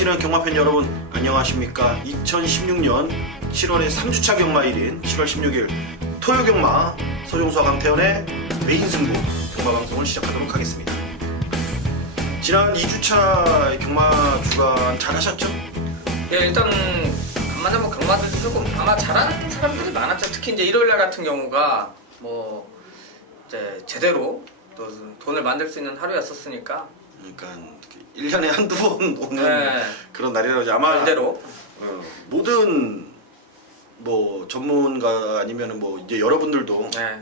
시청하시는 경마팬 여러분 안녕하십니까. 2016년 7월의 3주차 경마일인 7월 16일 토요 경마 서종수와 강태현의 메인 승부 경마 방송을 시작하도록 하겠습니다. 지난 2주차 경마 주간 잘 하셨죠? 예, 일단 간만에 뭐 경마들도 조금 아마 잘하는 사람들이 많았죠. 특히 이제 일요일날 같은 경우가 뭐 이제 제대로 또 돈을 만들 수 있는 하루였었으니까. 그러니까 1년에 한두 번 오는 네. 그런 날이라서 아마 제대로 모든 뭐 전문가 아니면은 뭐 이제 여러분들도 네.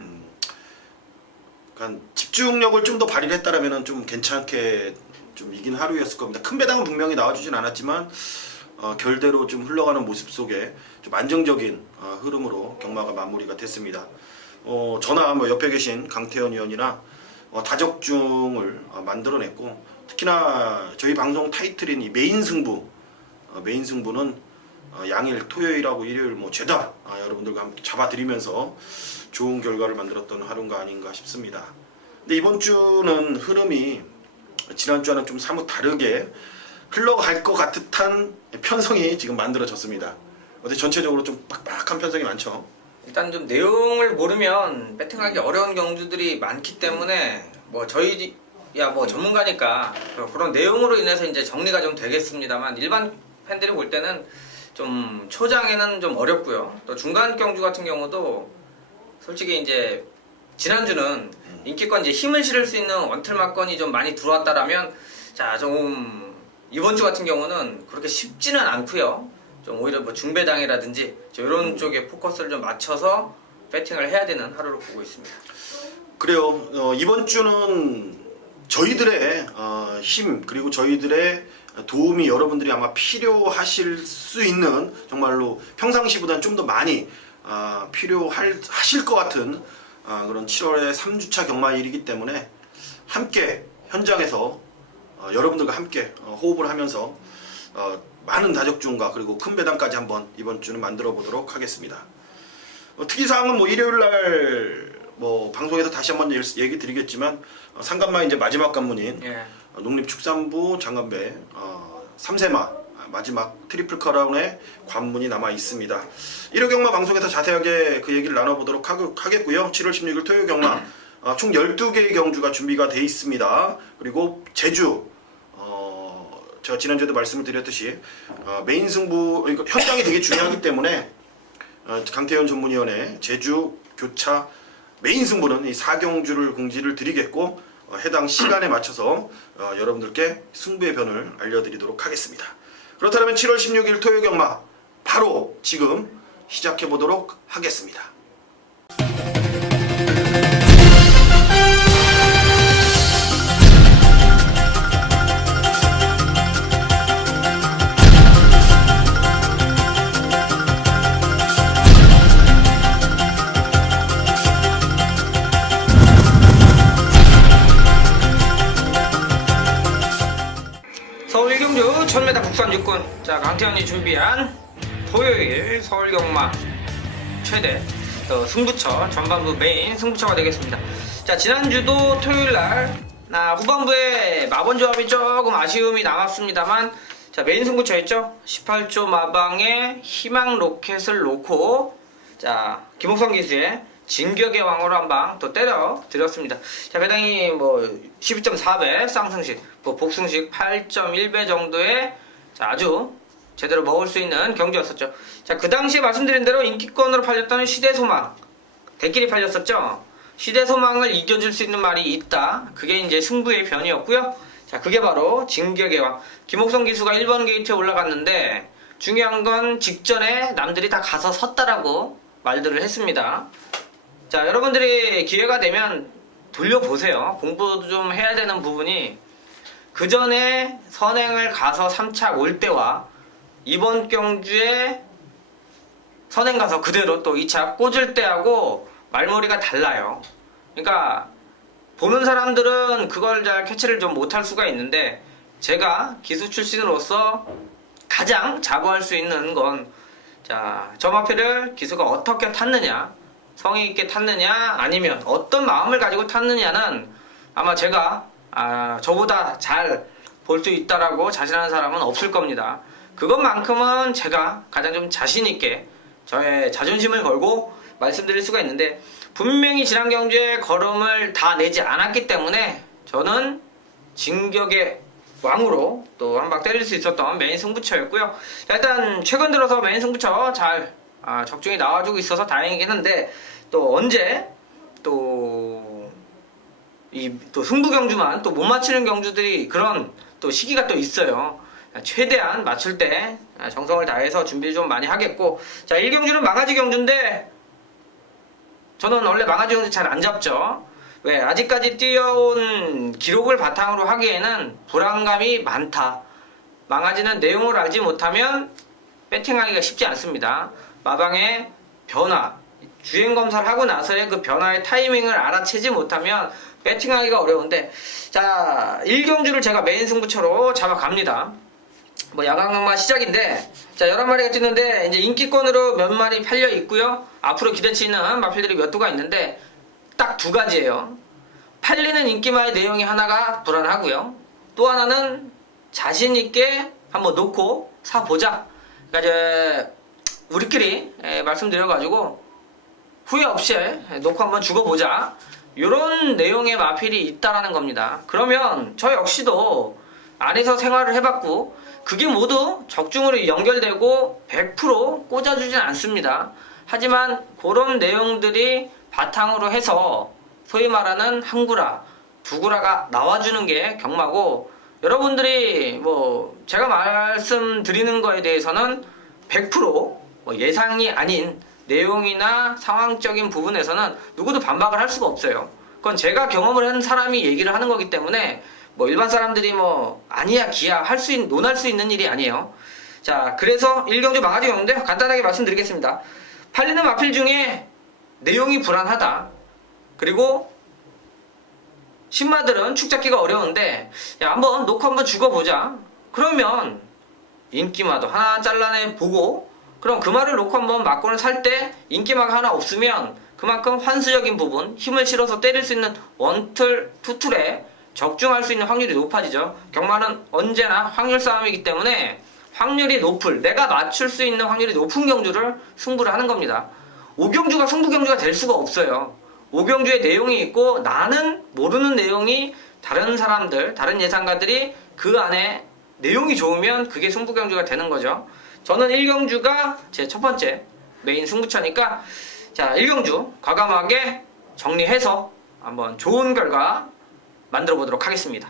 그러니까 집중력을 좀 더 발휘를 했다라면은 좀 괜찮게 좀 이긴 하루였을 겁니다. 큰 배당은 분명히 나와주진 않았지만 결대로 좀 흘러가는 모습 속에 좀 안정적인 흐름으로 경마가 마무리가 됐습니다. 저나 뭐 옆에 계신 강태현 의원이나 다적중을 만들어냈고, 특히나 저희 방송 타이틀인 이 메인 승부는 양일 토요일하고 일요일 뭐 죄다 여러분들과 함께 잡아드리면서 좋은 결과를 만들었던 하루가 아닌가 싶습니다. 근데 이번 주는 흐름이 지난주와는 좀 사뭇 다르게 흘러갈 것 같은 편성이 지금 만들어졌습니다. 어때 전체적으로 좀 빡빡한 편성이 많죠? 일단 좀 내용을 모르면 배팅하기 어려운 경주들이 많기 때문에 뭐 저희야 뭐 전문가니까 그런 내용으로 인해서 이제 정리가 좀 되겠습니다만, 일반 팬들이 볼 때는 좀 초장에는 좀 어렵고요. 또 중간 경주 같은 경우도 솔직히 이제 지난주는 인기권 이제 힘을 실을 수 있는 원틀막건이 좀 많이 들어왔다라면, 자 좀 이번 주 같은 경우는 그렇게 쉽지는 않고요. 좀 오히려 뭐 중배당이라든지 이런 쪽에 포커스를 좀 맞춰서 배팅을 해야 되는 하루로 보고 있습니다. 그래요. 이번 주는 저희들의 힘 그리고 저희들의 도움이 여러분들이 아마 필요하실 수 있는, 정말로 평상시보다는 좀 더 많이 필요하실 것 같은 그런 7월의 3주차 경마일이기 때문에 함께 현장에서 여러분들과 함께 호흡을 하면서 많은 다적중과 그리고 큰 배당까지 한번 이번 주는 만들어 보도록 하겠습니다. 특이사항은 뭐 일요일날 뭐 방송에서 다시 한번 얘기 드리겠지만, 상간마 이제 마지막 관문인 농림축산부 장관배 3세마 마지막 트리플 크라운의 관문이 남아 있습니다. 1호 경마 방송에서 자세하게 그 얘기를 나눠보도록 하겠고요. 7월 16일 토요 경마 총 12개의 경주가 준비가 돼 있습니다. 그리고 제주, 제가 지난주에도 말씀을 드렸듯이 메인 승부, 그러니까 현장이 되게 중요하기 때문에 강태현 전문위원회 제주 교차 메인 승부는 이 4경주를 공지를 드리겠고, 해당 시간에 맞춰서 여러분들께 승부의 변을 알려드리도록 하겠습니다. 그렇다면 7월 16일 토요 경마 바로 지금 시작해 보도록 하겠습니다. 서울 1경주 1000m 국산 육군, 자 강태현이 준비한 토요일 서울 경마 최대 승부처 전반부 메인 승부처가 되겠습니다. 자 지난주도 토요일날 후반부에 마번 조합이 조금 아쉬움이 남았습니다만, 자 메인 승부처였죠. 18조 마방에 희망 로켓을 놓고 자 김옥성 기수의 진격의 왕으로 한 방 또 때려 드렸습니다. 자 배당이 뭐 12.4배 쌍승식, 뭐 복승식 8.1배 정도의 자 아주 제대로 먹을 수 있는 경주였었죠. 자 그 당시에 말씀드린 대로 인기권으로 팔렸던 시대소망 대끼리 팔렸었죠. 시대소망을 이겨줄 수 있는 말이 있다. 그게 이제 승부의 변이었고요. 자 그게 바로 진격의 왕. 김옥성 기수가 1번 게이트에 올라갔는데, 중요한 건 직전에 남들이 다 가서 섰다라고 말들을 했습니다. 자 여러분들이 기회가 되면 돌려보세요. 공부도 좀 해야 되는 부분이, 그 전에 선행을 가서 3차 올 때와 이번 경주에 선행 가서 그대로 또 2차 꽂을 때하고 말머리가 달라요. 그러니까 보는 사람들은 그걸 잘 캐치를 좀 못할 수가 있는데, 제가 기수 출신으로서 가장 자부할 수 있는 건, 자 점화표를 기수가 어떻게 탔느냐, 성의 있게 탔느냐, 아니면 어떤 마음을 가지고 탔느냐는 아마 제가 저보다 잘 볼 수 있다라고 자신하는 사람은 없을 겁니다. 그것만큼은 제가 가장 좀 자신 있게 저의 자존심을 걸고 말씀드릴 수가 있는데, 분명히 지난 경주에 걸음을 다 내지 않았기 때문에 저는 진격의 왕으로 또 한 방 때릴 수 있었던 메인 승부처였고요. 자, 일단 최근 들어서 메인 승부처 잘 적중이 나와주고 있어서 다행이긴 한데, 또 언제 또 승부 경주만 또 못 맞추는 경주들이 그런 또 시기가 또 있어요. 최대한 맞출 때 정성을 다해서 준비 좀 많이 하겠고, 자, 1경주는 망아지 경주인데 저는 원래 망아지 경주 잘 안 잡죠. 왜? 아직까지 뛰어온 기록을 바탕으로 하기에는 불안감이 많다. 망아지는 내용을 알지 못하면 배팅하기가 쉽지 않습니다. 마방의 변화, 주행 검사를 하고 나서의 그 변화의 타이밍을 알아채지 못하면 배팅하기가 어려운데, 자, 1경주를 제가 메인 승부처로 잡아갑니다. 뭐 야광강마 시작인데, 자, 11마리가 뛰는데 이제 인기권으로 몇 마리 팔려 있고요. 앞으로 기대치는 마필들이 몇 두가 있는데 딱 두 가지예요. 팔리는 인기마의 내용이 하나가 불안하고요. 또 하나는 자신 있게 한번 놓고 사보자. 그러니까 이제 우리끼리 말씀드려가지고 후회 없이 놓고 한번 죽어보자. 이런 내용의 마필이 있다라는 겁니다. 그러면 저 역시도 안에서 생활을 해봤고 그게 모두 적중으로 연결되고 100% 꽂아주진 않습니다. 하지만 그런 내용들이 바탕으로 해서 소위 말하는 한 구라, 두 구라가 나와주는 게 경마고, 여러분들이 뭐 제가 말씀드리는 거에 대해서는 100% 예상이 아닌 내용이나 상황적인 부분에서는 누구도 반박을 할 수가 없어요. 그건 제가 경험을 한 사람이 얘기를 하는 거기 때문에 뭐 일반 사람들이 뭐 아니야 기야 논할 수 있는 일이 아니에요. 자, 그래서 1경주 망아지 경주인데 간단하게 말씀드리겠습니다. 팔리는 마필 중에 내용이 불안하다. 그리고 신마들은 축 잡기가 어려운데, 야, 한번 놓고 한번 죽어보자. 그러면 인기마도 하나 잘라내 보고, 그럼 그 말을 놓고 한번 막권을 살 때 인기마가 하나 없으면 그만큼 환수적인 부분, 힘을 실어서 때릴 수 있는 원틀, 투툴에 적중할 수 있는 확률이 높아지죠. 경마는 언제나 확률 싸움이기 때문에 확률이 높을, 내가 맞출 수 있는 확률이 높은 경주를 승부를 하는 겁니다. 5경주가 승부 경주가 될 수가 없어요. 5경주의 내용이 있고 나는 모르는 내용이 다른 사람들, 다른 예상가들이 그 안에 내용이 좋으면 그게 승부 경주가 되는 거죠. 저는 1경주가 제 첫 번째 메인 승부처니까, 자, 1경주 과감하게 정리해서 한번 좋은 결과 만들어 보도록 하겠습니다.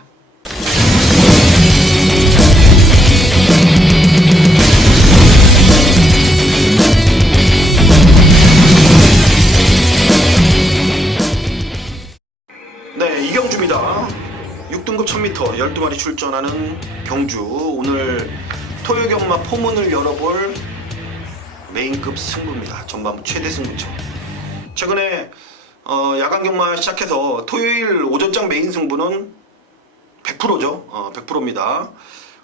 네, 이경주입니다. 6등급 1000m 12마리 출전하는 경주. 오늘 토요경마 포문을 열어볼 메인급 승부입니다. 전반부 최대 승부처. 최근에 야간경마 시작해서 토요일 오전장 메인 승부는 100%죠. 100%입니다.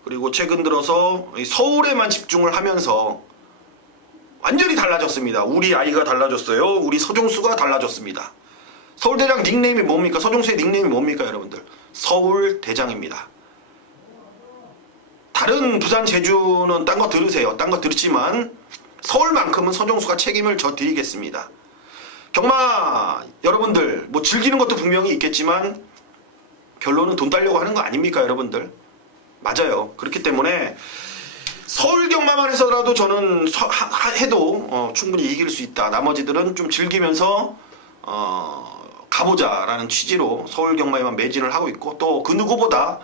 그리고 최근 들어서 서울에만 집중을 하면서 완전히 달라졌습니다. 우리 아이가 달라졌어요. 우리 서종수가 달라졌습니다. 서울대장 닉네임이 뭡니까? 서종수의 닉네임이 뭡니까, 여러분들? 서울대장입니다. 다른 부산, 제주는 딴 거 들으세요. 딴 거 들었지만 서울만큼은 서종수가 책임을 져 드리겠습니다. 경마 여러분들 뭐 즐기는 것도 분명히 있겠지만 결론은 돈 따려고 하는 거 아닙니까, 여러분들? 맞아요. 그렇기 때문에 서울 경마만 해서라도 저는 해도 충분히 이길 수 있다. 나머지들은 좀 즐기면서 가보자라는 취지로 서울 경마에만 매진을 하고 있고, 또 그 누구보다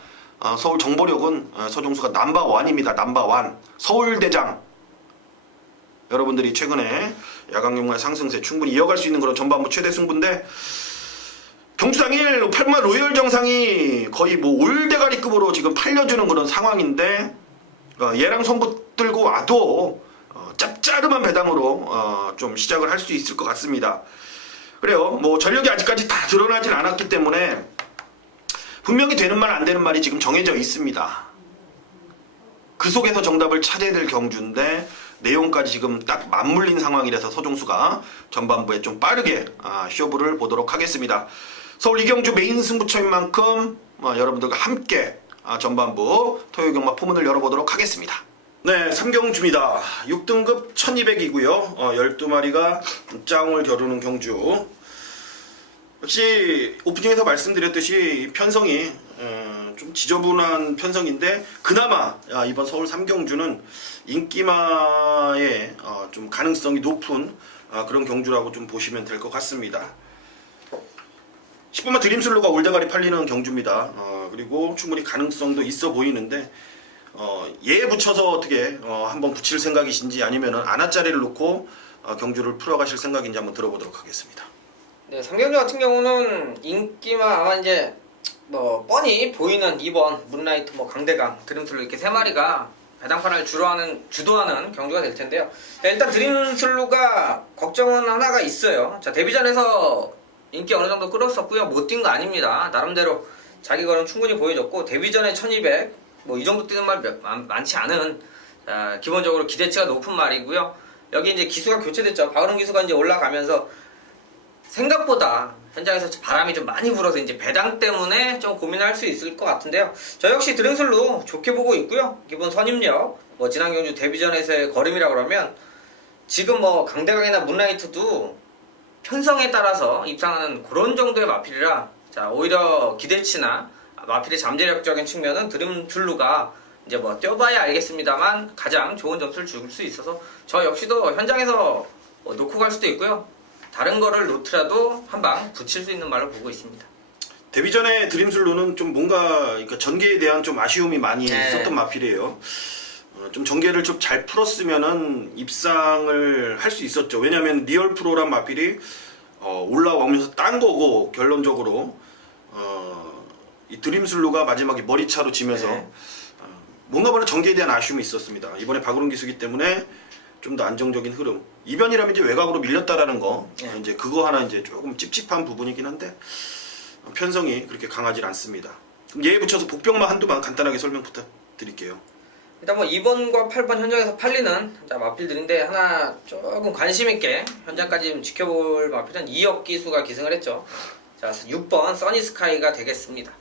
서울 정보력은 서종수가 넘버원입니다. 넘버원. 서울대장. 여러분들이 최근에 야간경마의 상승세 충분히 이어갈 수 있는 그런 전반부 최대 승부인데, 경주 당일 8마 로열 정상이 거의 뭐 올대가리급으로 지금 팔려주는 그런 상황인데, 얘랑 손 붙들고 와도 짭짜름한 배당으로 좀 시작을 할 수 있을 것 같습니다. 그래요. 뭐 전력이 아직까지 다 드러나진 않았기 때문에 분명히 되는 말 안 되는 말이 지금 정해져 있습니다. 그 속에서 정답을 찾아야 될 경주인데 내용까지 지금 딱 맞물린 상황이라서 서종수가 전반부에 좀 빠르게 쇼부를 보도록 하겠습니다. 서울 이경주 메인 승부처인 만큼 여러분들과 함께 전반부 토요 경마 포문을 열어보도록 하겠습니다. 네, 3경주입니다. 6등급 1200이고요. 12마리가 짱을 겨루는 경주. 역시 오프닝에서 말씀드렸듯이 편성이 좀 지저분한 편성인데 그나마 이번 서울 3경주는 인기마의 좀 가능성이 높은 그런 경주라고 좀 보시면 될 것 같습니다. 10번마 드림슬로가 올대가리 팔리는 경주입니다. 그리고 충분히 가능성도 있어 보이는데 얘에 붙여서 어떻게 한번 붙일 생각이신지 아니면 안아짜리를 놓고 경주를 풀어가실 생각인지 한번 들어보도록 하겠습니다. 네, 3경주 같은 경우는 인기만 아마 이제 뭐 뻔히 보이는 2번 문라이트, 뭐 강대강, 드림슬로 이렇게 세 마리가 배당판을 주도하는 경주가 될 텐데요. 네, 일단 드림슬로가 걱정은 하나가 있어요. 자, 데뷔전에서 인기 어느 정도 끌었었고요. 못 뛴 거 아닙니다. 나름대로 자기 거는 충분히 보여줬고 데뷔전에 1200 뭐 이 정도 뛰는 말 많지 않은 기본적으로 기대치가 높은 말이고요. 여기 이제 기수가 교체됐죠. 박은홍 기수가 이제 올라가면서 생각보다 현장에서 바람이 좀 많이 불어서 이제 배당 때문에 좀 고민할 수 있을 것 같은데요. 저 역시 드림슬로 좋게 보고 있고요. 기본 선임력, 뭐 지난 경주 데뷔전에서의 걸음이라 그러면 지금 뭐 강대강이나 문라이트도 편성에 따라서 입상하는 그런 정도의 마필이라 자 오히려 기대치나 마필의 잠재력적인 측면은 드림슬루가 이제 뭐 뛰어봐야 알겠습니다만 가장 좋은 점수를 줄 수 있어서 저 역시도 현장에서 놓고 갈 수도 있고요. 다른 거를 놓더라도 한 방 붙일 수 있는 말로 보고 있습니다. 데뷔전에 드림슬로는 좀 뭔가 그러니까 전개에 대한 좀 아쉬움이 많이 있었던 마필이에요. 좀 전개를 좀 잘 풀었으면은 입상을 할 수 있었죠. 왜냐하면 리얼 프로란 마필이 올라오면서 딴 거고 결론적으로 이 드림슬로가 마지막에 머리차로 지면서 뭔가 보다 전개에 대한 아쉬움이 있었습니다. 이번에 박은홍 기수기 때문에 좀 더 안정적인 흐름. 이변이라면 이제 외곽으로 밀렸다라는 거 이제 그거 하나 이제 조금 찝찝한 부분이긴 한데 편성이 그렇게 강하지 않습니다. 그럼 얘에 붙여서 복병만 한두만 간단하게 설명 부탁드릴게요. 일단 뭐 2번과 8번 현장에서 팔리는 마필들인데 하나 조금 관심 있게 현장까지 좀 지켜볼 마필은 2억 기수가 기승을 했죠. 자, 6번 써니스카이가 되겠습니다.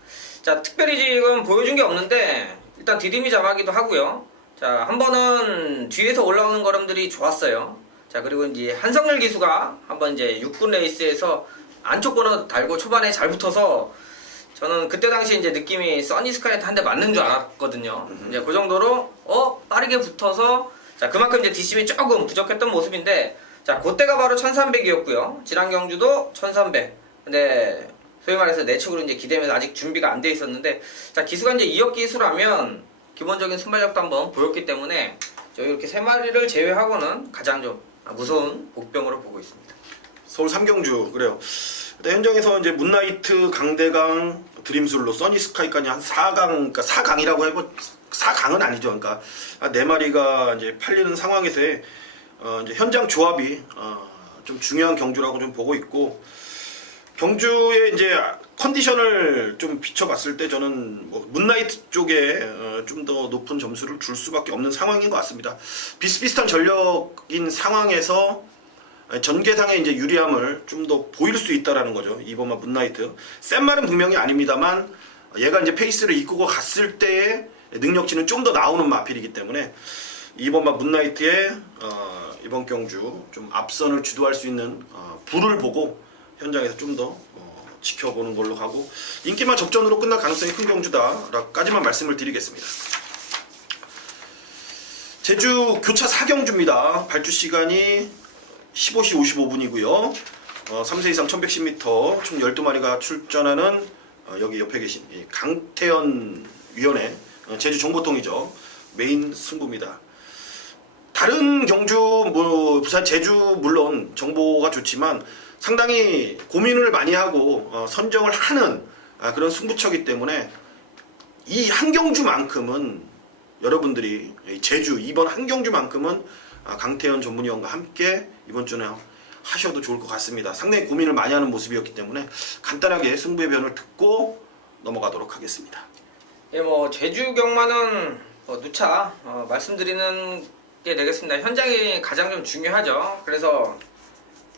자, 특별히 지금 보여준 게 없는데 일단 디딤이 잡아기도 하고요. 자, 한 번은 뒤에서 올라오는 걸음들이 좋았어요. 자, 그리고 이제 한성열 기수가 한번 이제 6군 레이스에서 안쪽 번호 달고 초반에 잘 붙어서 저는 그때 당시 이제 느낌이 써니스카이한테 한 대 맞는 줄 알았거든요. 이제 그 정도로 빠르게 붙어서 자, 그만큼 이제 뒷심이 조금 부족했던 모습인데 자, 그때가 바로 1300이었고요. 지난 경주도 1300. 근데 소위 말해서 내측으로 이제 기대면서 아직 준비가 안 돼 있었는데 자, 기수가 이제 2억 기수라면 기본적인 순발력도 한번 보였기 때문에 저 이렇게 세 마리를 제외하고는 가장 좀 무서운 복병으로 보고 있습니다. 서울 3경주 그래요. 일단 현장에서 이제 문나이트, 강대강, 드림슬로, 써니스카이까지 한 4강, 그러니까 4강이라고 해도 4강은 아니죠. 그러니까 4마리가 이제 팔리는 상황에서의 이제 현장 조합이 좀 중요한 경주라고 좀 보고 있고 경주의 이제 컨디션을 좀 비춰봤을 때 저는 뭐 문나이트 쪽에 좀 더 높은 점수를 줄 수밖에 없는 상황인 것 같습니다. 비슷비슷한 전력인 상황에서 전개상의 이제 유리함을 좀 더 보일 수 있다라는 거죠. 이번만 문나이트 센 말은 분명히 아닙니다만 얘가 이제 페이스를 이끌고 갔을 때의 능력치는 좀 더 나오는 마필이기 때문에 이번만 문나이트의 이번 경주 좀 앞선을 주도할 수 있는 불을 보고 현장에서 좀 더 지켜보는 걸로 가고 인기만 접전으로 끝날 가능성이 큰 경주다라까지만 말씀을 드리겠습니다. 제주 교차 4경주입니다. 발주 시간이 15시 55분이고요. 3세 이상 1110m 총 12마리가 출전하는 여기 옆에 계신 강태현 위원회 제주 정보통이죠. 메인 승부입니다. 다른 경주 뭐 부산 제주 물론 정보가 좋지만 상당히 고민을 많이 하고 선정을 하는 그런 승부처이기 때문에 이 한 경주만큼은 여러분들이 제주 이번 한 경주만큼은 강태현 전문위원과 함께 이번 주에 하셔도 좋을 것 같습니다. 상당히 고민을 많이 하는 모습이었기 때문에 간단하게 승부의 변을 듣고 넘어가도록 하겠습니다. 예, 뭐 제주 경마는 누차 말씀드리는 게 되겠습니다. 현장이 가장 좀 중요하죠. 그래서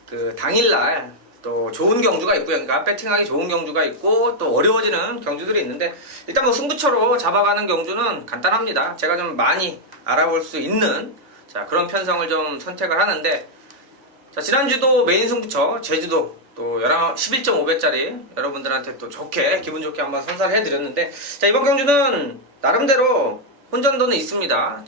그 당일날 또 좋은 경주가 있고요. 그러니까 배팅하기 좋은 경주가 있고 또 어려워지는 경주들이 있는데 일단 뭐 승부처로 잡아가는 경주는 간단합니다. 제가 좀 많이 알아볼 수 있는 자 그런 편성을 좀 선택을 하는데 자 지난주도 메인 승부처 제주도 또 11.5배짜리 여러분들한테 또 좋게 기분 좋게 한번 선사를 해드렸는데 자 이번 경주는 나름대로 혼전도는 있습니다.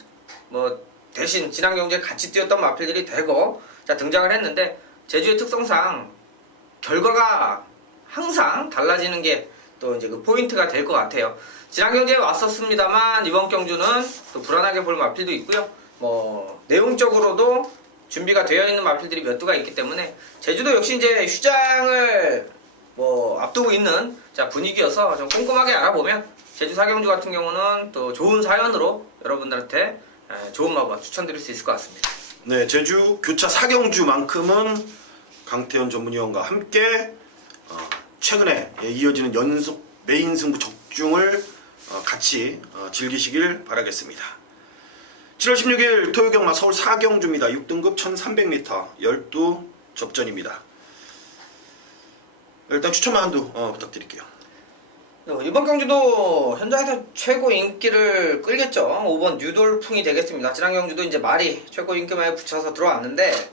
뭐 대신 지난 경주에 같이 뛰었던 마필들이 대거 자 등장을 했는데 제주의 특성상 결과가 항상 달라지는 게 또 이제 그 포인트가 될 것 같아요. 지난 경주에 왔었습니다만 이번 경주는 또 불안하게 볼 마필도 있고요. 뭐 내용적으로도 준비가 되어 있는 마필들이 몇 두가 있기 때문에 제주도 역시 이제 휴장을 뭐 앞두고 있는 자 분위기여서 좀 꼼꼼하게 알아보면 제주 사경주 같은 경우는 또 좋은 사연으로 여러분들한테 좋은 마법 추천드릴 수 있을 것 같습니다. 네, 제주 교차 사경주만큼은 강태현 전문위원과 함께 최근에 이어지는 연속 메인 승부 적중을 같이 즐기시길 바라겠습니다. 7월 16일 토요경마 서울 사경주입니다. 6등급 1300m 12 접전입니다. 일단 추천만 한두 부탁드릴게요. 이번 경주도 현장에서 최고 인기를 끌겠죠. 5번 뉴돌풍이 되겠습니다. 지난 경주도 이제 말이 최고 인기만에 붙여서 들어왔는데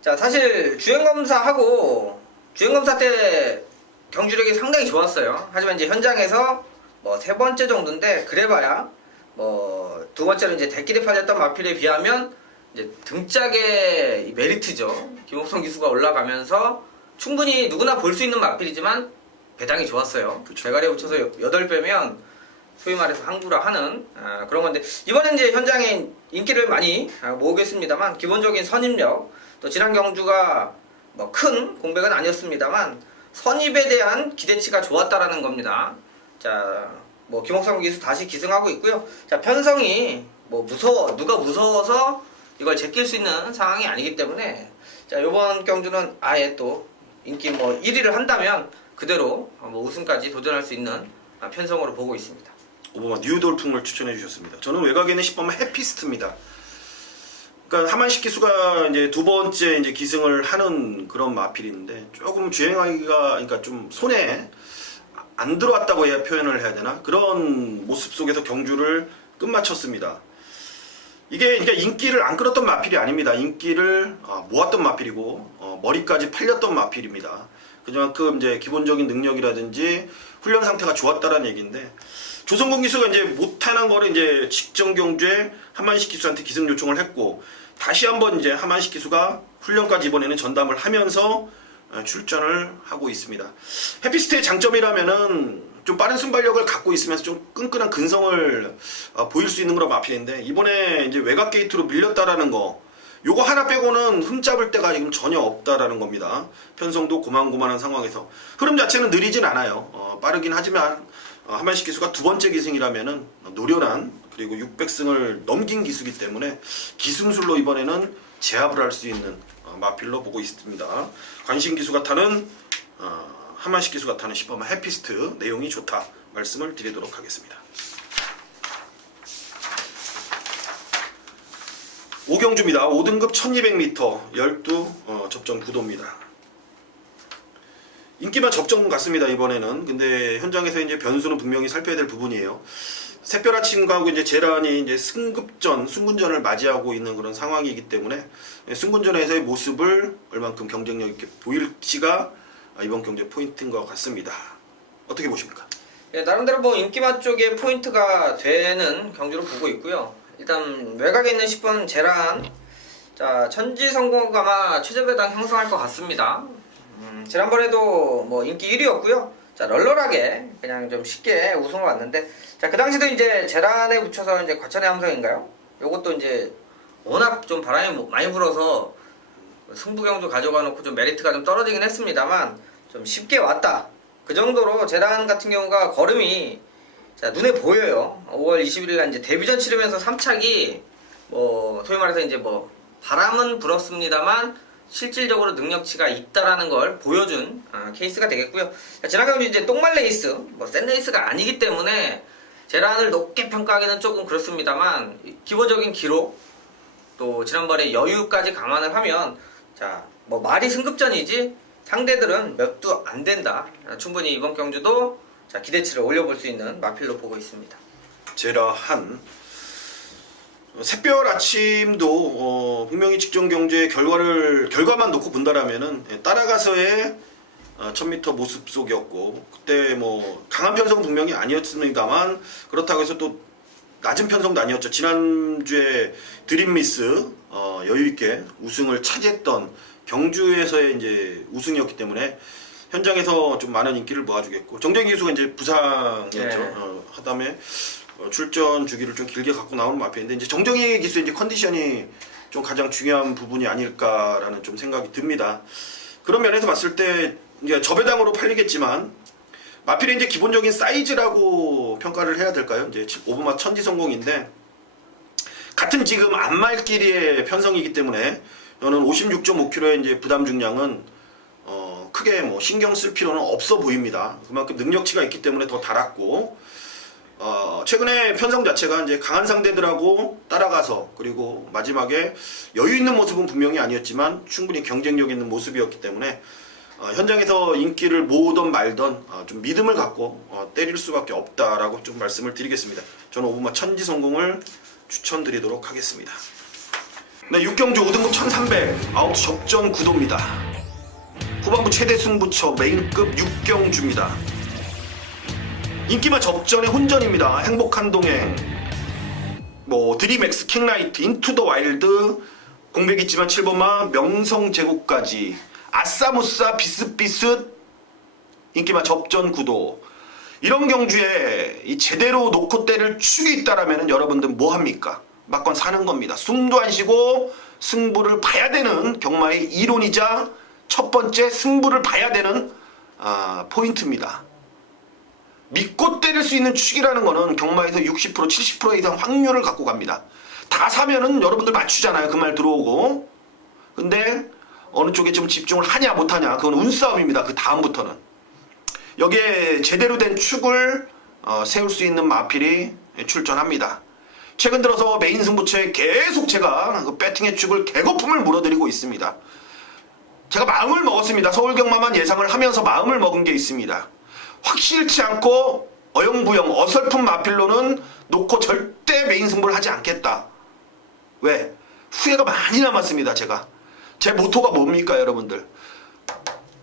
자 사실 주행검사하고 주행검사 때 경주력이 상당히 좋았어요. 하지만 이제 현장에서 뭐 3번째 정도인데 그래봐야 뭐 2번째로 이제 대끼리 팔렸던 마필에 비하면 이제 등짝의 메리트죠. 김옥성 기수가 올라가면서 충분히 누구나 볼 수 있는 마필이지만 배당이 좋았어요. 그쵸. 대가리에 붙여서 8배면 소위 말해서 항구라 하는 그런 건데 이번엔 이제 현장에 인기를 많이 모으겠습니다만 기본적인 선입력 또 지난 경주가 뭐 큰 공백은 아니었습니다만 선입에 대한 기대치가 좋았다라는 겁니다. 자, 뭐 김옥성 기수 다시 기승하고 있고요. 자, 편성이 뭐 누가 무서워서 이걸 제낄 수 있는 상황이 아니기 때문에 자, 이번 경주는 아예 또 인기 뭐 1위를 한다면 그대로 뭐 우승까지 도전할 수 있는 편성으로 보고 있습니다. 오버마 뉴돌풍을 추천해 주셨습니다. 저는 외곽에는 10번만 해피스트입니다. 그러니까 하만식 기수가 이제 2번째 이제 기승을 하는 그런 마필인데 조금 주행하기가 그러니까 좀 손에 안 들어왔다고 해야 표현을 해야 되나 그런 모습 속에서 경주를 끝마쳤습니다. 이게 그러니까 인기를 안 끌었던 마필이 아닙니다. 인기를 모았던 마필이고 머리까지 팔렸던 마필입니다. 그만큼 이제 기본적인 능력이라든지 훈련 상태가 좋았다라는 얘기인데 조성근 기수가 이제 못하는 거를 이제 직전 경주에 한만식 기수한테 기승 요청을 했고 다시 한번 이제 한만식 기수가 훈련까지 이번에는 전담을 하면서 출전을 하고 있습니다. 해피스트의 장점이라면은 좀 빠른 순발력을 갖고 있으면서 좀 끈끈한 근성을 보일 수 있는 그런 마필인데 이번에 이제 외곽 게이트로 밀렸다라는 거 요거 하나 빼고는 흠잡을 데가 지금 전혀 없다라는 겁니다. 편성도 고만고만한 상황에서 흐름 자체는 느리진 않아요. 빠르긴 하지만 한만식 기수가 2번째 기승이라면은 노련한 그리고 600승을 넘긴 기수기 때문에 기승술로 이번에는 제압을 할 수 있는 마필로 보고 있습니다. 관심 기수가 타는 한만식 기수가 타는 10번마 해피스트 내용이 좋다 말씀을 드리도록 하겠습니다. 5경주입니다. 5등급 1200m 12 접전 구도입니다. 인기만 접전 같습니다. 이번에는. 근데 현장에서 이제 변수는 분명히 살펴야 될 부분이에요. 샛별 아침과 이제 제란이 이제 승군전을 맞이하고 있는 그런 상황이기 때문에 승군전에서의 모습을 얼만큼 경쟁력 있게 보일지가 이번 경제 포인트인 것 같습니다. 어떻게 보십니까? 예, 나름대로 뭐 인기맛 쪽에 포인트가 되는 경주로 보고 있고요. 일단 외곽에 있는 10번 제란 자 천지성공가 아마 최저배당 형성할 것 같습니다. 지난번에도 뭐 인기 1위였고요. 자 널널하게 그냥 좀 쉽게 우승을 왔는데 자 그 당시도 이제 제란에 붙여서 이제 과천의 함성인가요? 요것도 이제 워낙 좀 바람이 많이 불어서 승부경주 가져가 놓고 좀 메리트가 좀 떨어지긴 했습니다만 좀 쉽게 왔다. 그 정도로 제란 같은 경우가 걸음이 자 눈에 보여요. 5월 21일 날 이제 데뷔전 치르면서 3착이 뭐 소위 말해서 이제 뭐 바람은 불었습니다만 실질적으로 능력치가 있다라는 걸 보여준 케이스가 되겠고요. 자, 지난 경주 이제 똥말 레이스, 뭐 센 레이스가 아니기 때문에 제란을 높게 평가하기는 조금 그렇습니다만 기본적인 기록 또 지난번에 여유까지 감안을 하면 자 뭐 말이 승급전이지 상대들은 몇도 안 된다. 충분히 이번 경주도 자, 기대치를 올려볼 수 있는 마필로 보고 있습니다. 제라한 샛별 아침도 분명히 직전 경주의 결과만 놓고 본다라면은 따라가서의 1000m 모습 속이었고, 그때 뭐 강한 편성은 분명히 아니었습니다만 그렇다고 해서 또 낮은 편성도 아니었죠. 지난주에 드림미스 여유 있게 우승을 차지했던 경주에서의 이제 우승이었기 때문에 현장에서 좀 많은 인기를 모아주겠고, 정재기 기수가 이제 부상이었죠. 네. 하다음에 출전 주기를 좀 길게 갖고 나오는 마피인데, 이제 정정희 기수의 이제 컨디션이 좀 가장 중요한 부분이 아닐까라는 좀 생각이 듭니다. 그런 면에서 봤을 때 이제 저배당으로 팔리겠지만 마필의 이제 기본적인 사이즈라고 평가를 해야 될까요? 이제 오브마 천지 성공인데 같은 지금 안말끼리의 편성이기 때문에 저는 56.5kg의 이제 부담 중량은 크게 뭐 신경 쓸 필요는 없어 보입니다. 그만큼 능력치가 있기 때문에 더 달았고, 최근에 편성 자체가 이제 강한 상대들하고 따라가서, 그리고 마지막에 여유 있는 모습은 분명히 아니었지만 충분히 경쟁력 있는 모습이었기 때문에 현장에서 인기를 모으던 말던 좀 믿음을 갖고 때릴 수밖에 없다라고 좀 말씀을 드리겠습니다. 저는 오브마 천지 성공을 추천드리도록 하겠습니다. 네, 6경주 5등급 1300 아웃 접전 구도입니다. 후반부 최대 승부처 메인급 6경주입니다. 인기마 접전의 혼전입니다. 행복한 동행, 뭐 드림엑스, 킹라이트, 인투 더 와일드, 공백 있지만 7번마 명성제국까지 아싸무싸 비슷비슷 인기마 접전 구도. 이런 경주에 이 제대로 놓고 때릴 축이 있다라면 여러분들 뭐 합니까? 막건 사는 겁니다. 숨도 안 쉬고 승부를 봐야 되는 경마의 이론이자 첫 번째 승부를 봐야 되는 포인트입니다. 믿고 때릴 수 있는 축이라는 거는 경마에서 60% 70% 이상 확률을 갖고 갑니다. 다 사면은 여러분들 맞추잖아요. 그 말 들어오고. 근데 어느 쪽에 좀 집중을 하냐 못하냐, 그건 운싸움입니다. 그 다음부터는 여기에 제대로 된 축을 세울 수 있는 마필이 출전합니다. 최근 들어서 메인 승부처에 계속 제가 그 배팅의 축을 개거품을 물어드리고 있습니다. 제가 마음을 먹었습니다. 서울경마만 예상을 하면서 마음을 먹은 게 있습니다. 확실치 않고 어영부영 어설픈 마필로는 놓고 절대 메인 승부를 하지 않겠다. 왜? 후회가 많이 남았습니다. 제 모토가 뭡니까 여러분들?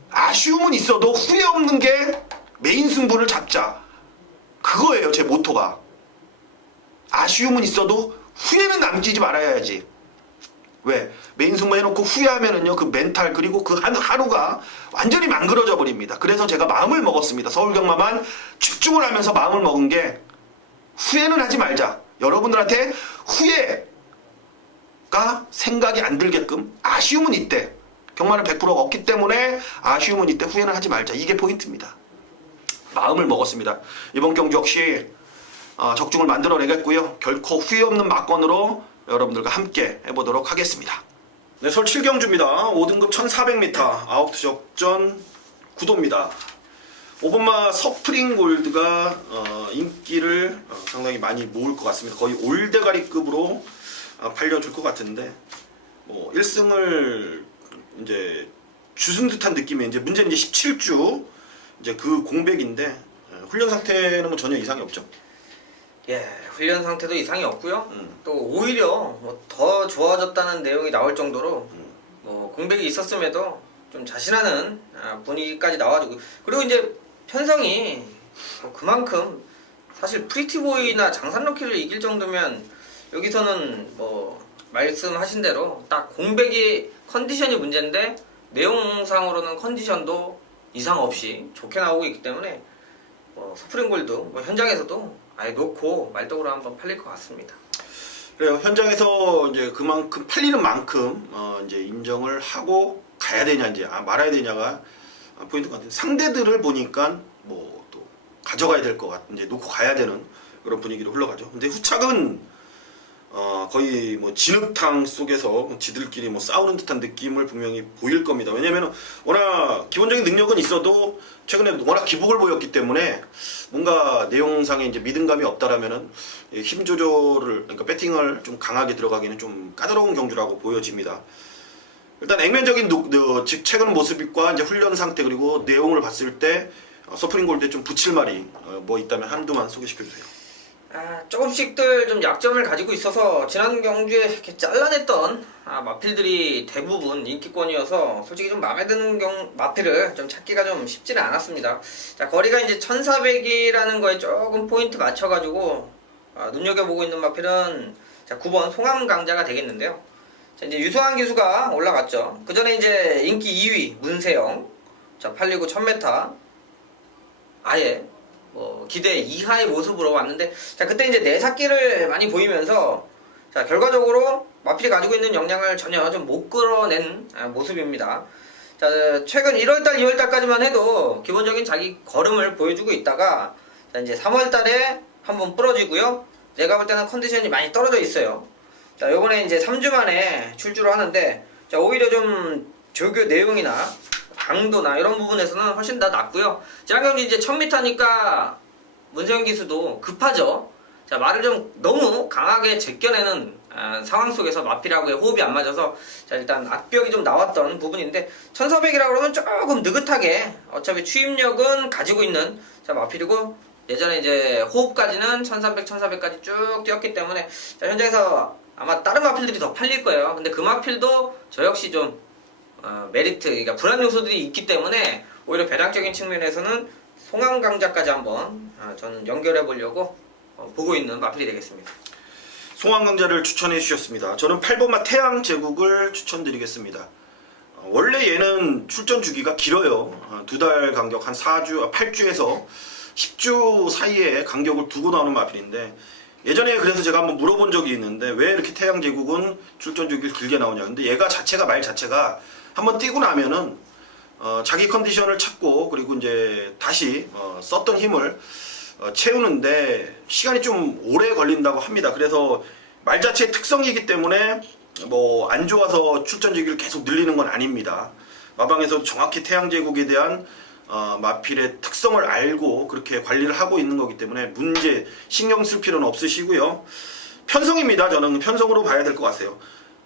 아쉬움은 있어도 후회 없는 게 메인 승부를 잡자. 그거예요 제 모토가. 아쉬움은 있어도 후회는 남기지 말아야지. 왜? 메인 승부 해놓고 후회하면은요, 그 멘탈, 그리고 그 하루가 완전히 망그러져 버립니다. 그래서 제가 마음을 먹었습니다. 서울경마만 집중을 하면서 마음을 먹은 게, 후회는 하지 말자. 여러분들한테 후회가 생각이 안 들게끔 아쉬움은 있대. 경마는 100%가 없기 때문에 아쉬움은 있대. 후회는 하지 말자. 이게 포인트입니다. 마음을 먹었습니다. 이번 경주 역시 적중을 만들어내겠고요. 결코 후회 없는 막건으로 여러분들과 함께 해보도록 하겠습니다. 네, 서울 7경주입니다. 5등급 1400m 아웃 접전 구도입니다. 5번마 서프링 골드가 인기를 상당히 많이 모을 것 같습니다. 거의 올대가리급으로 팔려줄 것 같은데, 뭐 1승을 이제 주승 듯한 느낌이, 이제 문제는 이제 17주 이제 그 공백인데, 훈련 상태는 뭐 전혀 이상이 없죠. 예, 훈련 상태도 이상이 없고요. 또 오히려 뭐 더 좋아졌다는 내용이 나올 정도로 뭐 공백이 있었음에도 좀 자신하는 분위기까지 나와주고, 그리고 이제 편성이 뭐 그만큼 사실 프리티보이나 장산럭키를 이길 정도면 여기서는 뭐 말씀하신 대로 딱 공백이 컨디션이 문제인데 내용상으로는 컨디션도 이상 없이 좋게 나오고 있기 때문에 서프링골드 뭐 현장에서도 아예 놓고 말떡으로 한번 팔릴 것 같습니다. 그래요. 현장에서 이제 그만큼 팔리는 만큼 이제 인정을 하고 가야 되냐, 이제 말아야 되냐가 포인트 같은데, 상대들을 보니까 뭐 또 가져가야 될 것 같은, 이제 놓고 가야 되는 그런 분위기로 흘러가죠. 근데 후착은 거의 뭐 진흙탕 속에서 지들끼리 뭐 싸우는 듯한 느낌을 분명히 보일 겁니다. 왜냐면 워낙 기본적인 능력은 있어도 최근에 워낙 기복을 보였기 때문에 뭔가 내용상에 이제 믿음감이 없다라면은 힘 조절을, 그러니까 배팅을 좀 강하게 들어가기는 좀 까다로운 경주라고 보여집니다. 일단 액면적인 즉 최근 모습과 이제 훈련 상태 그리고 내용을 봤을 때 서프림 골드에 좀 붙일 말이 뭐 있다면 한두만 소개시켜 주세요. 조금씩들 좀 약점을 가지고 있어서 지난 경주에 이렇게 잘라냈던 마필들이 대부분 인기권이어서 솔직히 좀 마음에 드는 마필을 좀 찾기가 좀 쉽지는 않았습니다. 자, 거리가 이제 1400이라는 거에 조금 포인트 맞춰가지고 눈여겨보고 있는 마필은 자, 9번 송암강자가 되겠는데요. 자, 이제 유수한 기수가 올라갔죠. 그 전에 이제 인기 2위 문세영, 자, 8리고 1000m 아예 기대 이하의 모습으로 왔는데, 자, 그때 이제 내삭기를 많이 보이면서, 자, 결과적으로 마필이 가지고 있는 역량을 전혀 좀 못 끌어낸 모습입니다. 자, 최근 1월달, 2월달까지만 해도 기본적인 자기 걸음을 보여주고 있다가, 자, 이제 3월달에 한번 부러지고요. 내가 볼 때는 컨디션이 많이 떨어져 있어요. 자, 요번에 이제 3주 만에 출주를 하는데, 자, 오히려 좀 조교 내용이나 강도나 이런 부분에서는 훨씬 더 낫고요. 지난 경기 이제 1000m니까 문세영 기수도 급하죠. 자, 말을 좀 너무 강하게 제껴내는 상황 속에서 마필하고의 호흡이 안 맞아서, 자, 일단 악벽이 좀 나왔던 부분인데 1400이라고 그러면 조금 느긋하게 어차피 추임력은 가지고 있는 자, 마필이고, 예전에 이제 호흡까지는 1300, 1400까지 쭉 뛰었기 때문에, 자, 현장에서 아마 다른 마필들이 더 팔릴 거예요. 근데 그 마필도 저 역시 좀 메리트, 그러니까 불안 요소들이 있기 때문에 오히려 배당적인 측면에서는 송암강자까지 한번 저는 연결해 보려고 보고 있는 마필이 되겠습니다. 송암강자를 추천해 주셨습니다. 저는 8번마 태양제국을 추천드리겠습니다. 원래 얘는 출전 주기가 길어요. 2달 간격 한 8주에서 10주 사이에 간격을 두고 나오는 마필인데, 예전에 그래서 제가 한번 물어본 적이 있는데 왜 이렇게 태양제국은 출전 주기를 길게 나오냐. 근데 얘가 말 자체가 한번 뛰고 나면은 자기 컨디션을 찾고 그리고 이제 다시 썼던 힘을 채우는데 시간이 좀 오래 걸린다고 합니다. 그래서 말 자체의 특성이기 때문에 뭐 안 좋아서 출전 주기를 계속 늘리는 건 아닙니다. 마방에서 정확히 태양제국에 대한 마필의 특성을 알고 그렇게 관리를 하고 있는 거기 때문에 신경 쓸 필요는 없으시고요. 편성입니다. 저는 편성으로 봐야 될 것 같아요.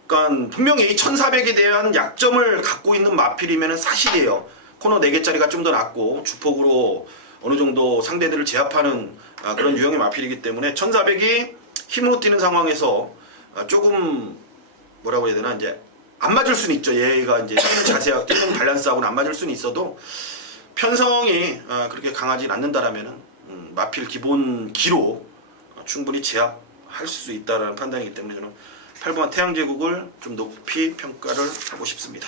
그러니까 분명히 1400에 대한 약점을 갖고 있는 마필이면 사실이에요. 코너 4개짜리가 좀 더 낫고 주폭으로 어느 정도 상대들을 제압하는 그런 유형의 마필이기 때문에 1400이 힘으로 뛰는 상황에서 조금 뭐라고 해야 되나, 이제 안 맞을 수는 있죠. 얘가 이제 뛰는 자세하고 뛰는 밸런스하고는 안 맞을 수는 있어도 편성이 그렇게 강하진 않는다라면은 마필 기본 기로 충분히 제압할 수 있다라는 판단이기 때문에 저는 8번 태양제국을 좀 높이 평가를 하고 싶습니다.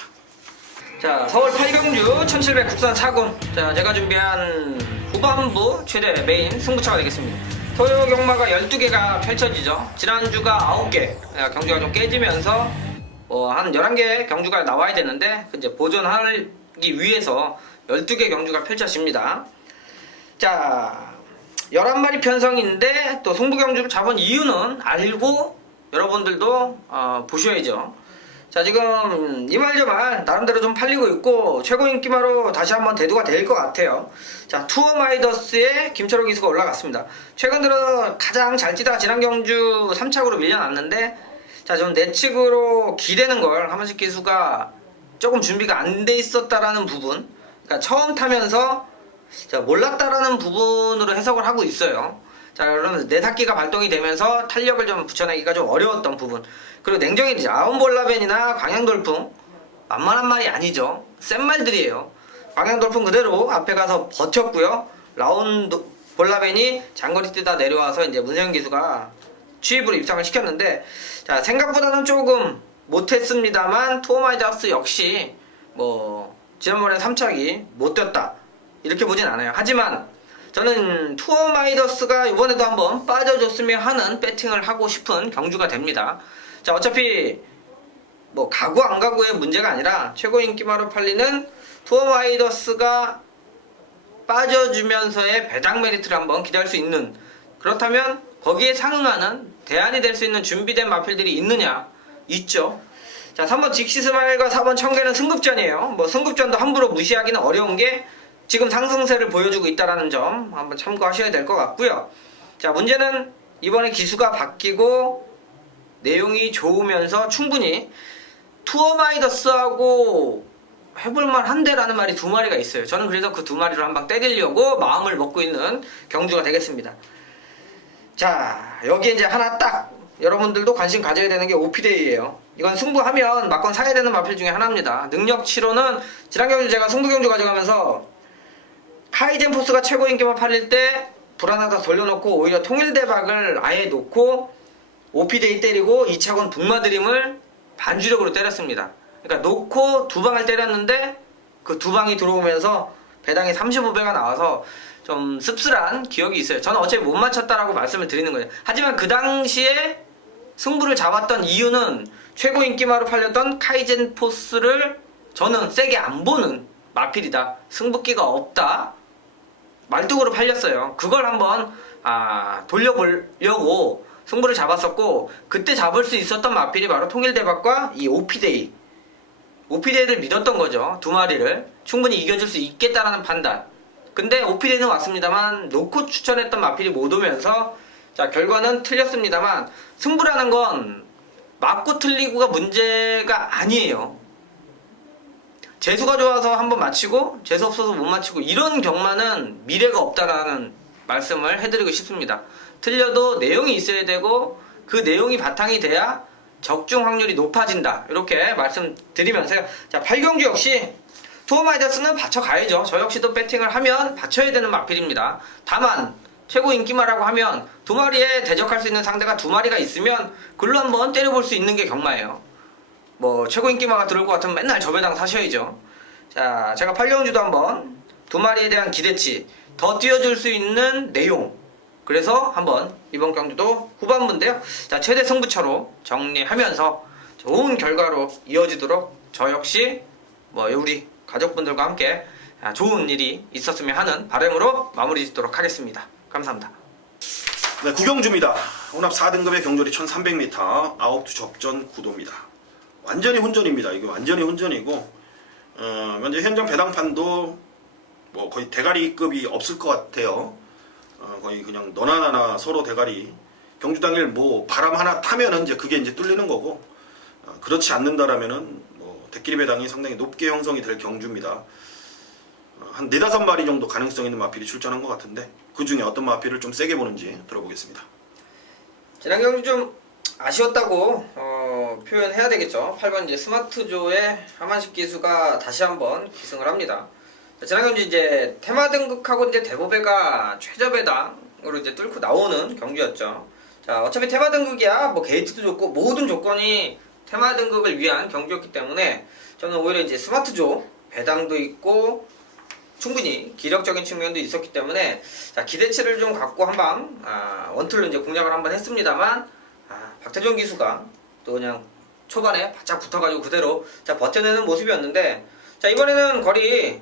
자, 서울 8경주 1700 국산 4군. 자, 제가 준비한 후반부 최대 메인 승부차가 되겠습니다. 토요 경마가 12개가 펼쳐지죠. 지난주가 9개 경주가 좀 깨지면서 한 11개 경주가 나와야 되는데 이제 보존하기 위해서 12개 경주가 펼쳐집니다. 자, 11마리 편성인데 또 승부경주를 잡은 이유는 알고 여러분들도 보셔야죠. 자, 지금 이 말 저 말 나름대로 좀 팔리고 있고 최고 인기마로 다시 한번 대두가 될 것 같아요. 자, 투어 마이더스의 김철호 기수가 올라갔습니다. 최근 들어 가장 잘 뛰다가 지난 경주 3착으로 밀려났는데, 자, 좀 내측으로 기대는 걸 하만식 기수가 조금 준비가 안 돼 있었다라는 부분, 그러니까 처음 타면서 몰랐다라는 부분으로 해석을 하고 있어요. 자, 그러면 내삭기가 발동이 되면서 탄력을 좀 붙여내기가 좀 어려웠던 부분. 그리고 냉정히 아웃볼라벤이나 광양돌풍 만만한 말이 아니죠. 센 말들이에요. 광양돌풍 그대로 앞에 가서 버텼고요. 라운볼라벤이 장거리 뛰다 내려와서 이제 문세영 기수가 취입으로 입상을 시켰는데, 자, 생각보다는 조금 못했습니다만 투어마이더스 역시 지난번에 3착이 못 뛰었다 이렇게 보진 않아요. 하지만 저는 투어 마이더스가 이번에도 한번 빠져줬으면 하는 배팅을 하고 싶은 경주가 됩니다. 자, 어차피 가고 안 가고의 문제가 아니라 최고 인기마로 팔리는 투어 마이더스가 빠져주면서의 배당 메리트를 한번 기대할 수 있는, 그렇다면 거기에 상응하는 대안이 될 수 있는 준비된 마필들이 있느냐? 있죠. 자, 3번 직시스마일과 4번 청계는 승급전이에요. 승급전도 함부로 무시하기는 어려운 게 지금 상승세를 보여주고 있다는 점 한번 참고하셔야 될 것 같고요. 자, 문제는 이번에 기수가 바뀌고 내용이 좋으면서 충분히 투어마이더스하고 해볼만 한데라는 말이 두 마리가 있어요. 저는 그래서 그 두 마리로 한 방 때리려고 마음을 먹고 있는 경주가 되겠습니다. 자, 여기 이제 하나 딱 여러분들도 관심 가져야 되는 게 오피데이예요. 이건 승부하면 막건 사야 되는 마필 중에 하나입니다. 능력 7호는 지난 경주 제가 승부 경주 가져가면서 카이젠 포스가 최고 인기만 팔릴 때 불안하다 돌려놓고 오히려 통일대박을 아예 놓고 오피데이 때리고 2차권 북마드림을 반주력으로 때렸습니다. 그러니까 놓고 두 방을 때렸는데 그 두 방이 들어오면서 배당이 35배가 나와서 좀 씁쓸한 기억이 있어요. 저는 어차피 못 맞췄다라고 말씀을 드리는 거예요. 하지만 그 당시에 승부를 잡았던 이유는 최고 인기마로 팔렸던 카이젠 포스를 저는 세게 안 보는 마필이다. 승부기가 없다. 말뚝으로 팔렸어요. 그걸 한번 돌려보려고 승부를 잡았었고, 그때 잡을 수 있었던 마필이 바로 통일대박과 이 오피데이. 오피데이를 믿었던 거죠. 두 마리를 충분히 이겨줄 수 있겠다라는 판단. 근데 오피데이는 왔습니다만 놓고 추천했던 마필이 못 오면서 자, 결과는 틀렸습니다만 승부라는 건 맞고 틀리고가 문제가 아니에요. 재수가 좋아서 한번 맞히고 재수 없어서 못 맞히고 이런 경마는 미래가 없다라는 말씀을 해드리고 싶습니다. 틀려도 내용이 있어야 되고 그 내용이 바탕이 돼야 적중 확률이 높아진다. 이렇게 말씀드리면서요. 자, 8경주 역시 투어마이더스는 받쳐가야죠. 저 역시도 배팅을 하면 받쳐야 되는 마필입니다. 다만 최고 인기마라고 하면 두 마리에 대적할 수 있는 상대가 두 마리가 있으면 글로 한번 때려볼 수 있는 게 경마예요. 뭐 최고 인기마가 들어올 것 같으면 맨날 저 배당 사셔야죠. 자, 제가 8경주도 한번 두 마리에 대한 기대치 더 띄워줄 수 있는 내용, 그래서 한번 이번 경주도 후반부인데요. 자, 최대 승부처로 정리하면서 좋은 결과로 이어지도록 저 역시 우리 가족분들과 함께 좋은 일이 있었으면 하는 바람으로 마무리 짓도록 하겠습니다. 감사합니다. 네, 구경주입니다. 혼합 4등급의 경절이 1300m, 아홉두 접전 구도입니다. 완전히 혼전입니다. 이게 완전히 혼전이고, 현재 현장 배당판도 뭐 거의 대가리급이 없을 것 같아요. 거의 그냥 너나 나나 서로 대가리. 경주 당일 뭐 바람 하나 타면은 이제 그게 이제 뚫리는 거고, 그렇지 않는다라면은 뭐 대끼리 배당이 상당히 높게 형성이 될 경주입니다. 한 4-5마리 정도 가능성 있는 마필이 출전한 것 같은데 그 중에 어떤 마필을 좀 세게 보는지 들어보겠습니다. 지난 경주 좀 아쉬웠다고 표현해야 되겠죠. 8번 이제 스마트조의 하만식 기수가 다시 한번 기승을 합니다. 지난 경주 이제 테마 등극하고 이제 대보배가 최저 배당으로 이제 뚫고 나오는 경주였죠. 자, 어차피 테마 등극이야 뭐 게이트도 좋고 모든 조건이 테마 등극을 위한 경주였기 때문에 저는 오히려 이제 스마트조 배당도 있고 충분히 기력적인 측면도 있었기 때문에 자, 기대치를 좀 갖고 한방 원툴로 이제 공략을 한번 했습니다만 박태종 기수가 또 그냥 초반에 바짝 붙어가지고 그대로 자, 버텨내는 모습이었는데, 자, 이번에는 거리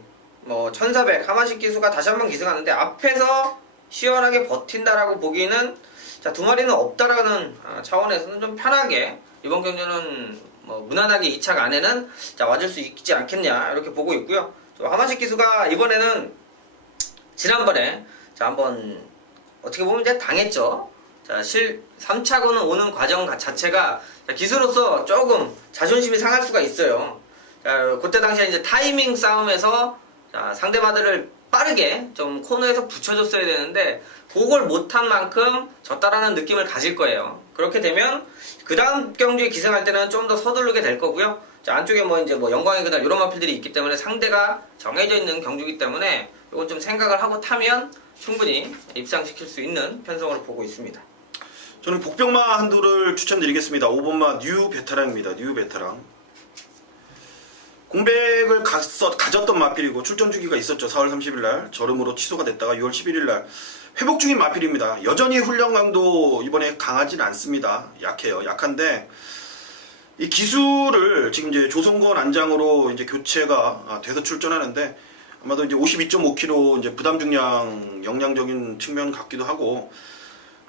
1400 하만식 기수가 다시 한번 기승하는데 앞에서 시원하게 버틴다라고 보기는 자, 두 마리는 없다라는 차원에서는 좀 편하게 이번 경주는 무난하게 2차 안에는 자, 와줄 수 있지 않겠냐 이렇게 보고 있고요. 하만식 기수가 이번에는 지난번에 자, 한번 어떻게 보면 이제 당했죠. 자, 3차고는 오는 과정 자체가 자, 기수로서 조금 자존심이 상할 수가 있어요. 자, 그때 당시에 이제 타이밍 싸움에서 자, 상대마들을 빠르게 좀 코너에서 붙여줬어야 되는데 그걸 못한 만큼 졌다라는 느낌을 가질 거예요. 그렇게 되면 그 다음 경주에 기승할 때는 좀 더 서두르게 될 거고요. 자, 안쪽에 영광의 그날 이런 마필들이 있기 때문에 상대가 정해져 있는 경주이기 때문에 이건 좀 생각을 하고 타면 충분히 입상시킬 수 있는 편성으로 보고 있습니다. 저는 복병마 한두를 추천드리겠습니다. 5번마 뉴 베테랑입니다. 뉴 베테랑. 공백을 가졌던 마필이고 출전 주기가 있었죠. 4월 30일날 저름으로 취소가 됐다가 6월 11일날 회복 중인 마필입니다. 여전히 훈련감도 이번에 강하진 않습니다. 약해요. 약한데 이 기수를 지금 이제 조성권 안장으로 이제 교체가 돼서 출전하는데 아마도 이제 52.5kg 이제 부담 중량 영양적인 측면 같기도 하고,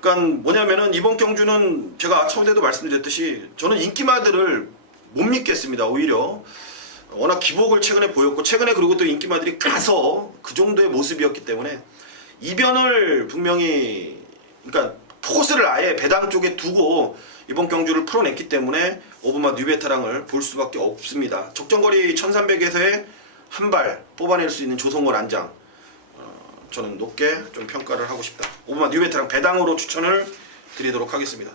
그러니까 뭐냐면은 이번 경주는 제가 처음에도 말씀드렸듯이 저는 인기마들을 못 믿겠습니다. 오히려 워낙 기복을 최근에 보였고 최근에 그리고 또 인기마들이 가서 그 정도의 모습이었기 때문에 이변을 분명히, 그러니까 포커스를 아예 배당 쪽에 두고 이번 경주를 풀어냈기 때문에 오버마 뉴베타랑을 볼 수밖에 없습니다. 적정거리 1300에서의 한 발 뽑아낼 수 있는 조성원 안장, 저는 높게 좀 평가를 하고 싶다. 오버마 뉴베타랑 배당으로 추천을 드리도록 하겠습니다.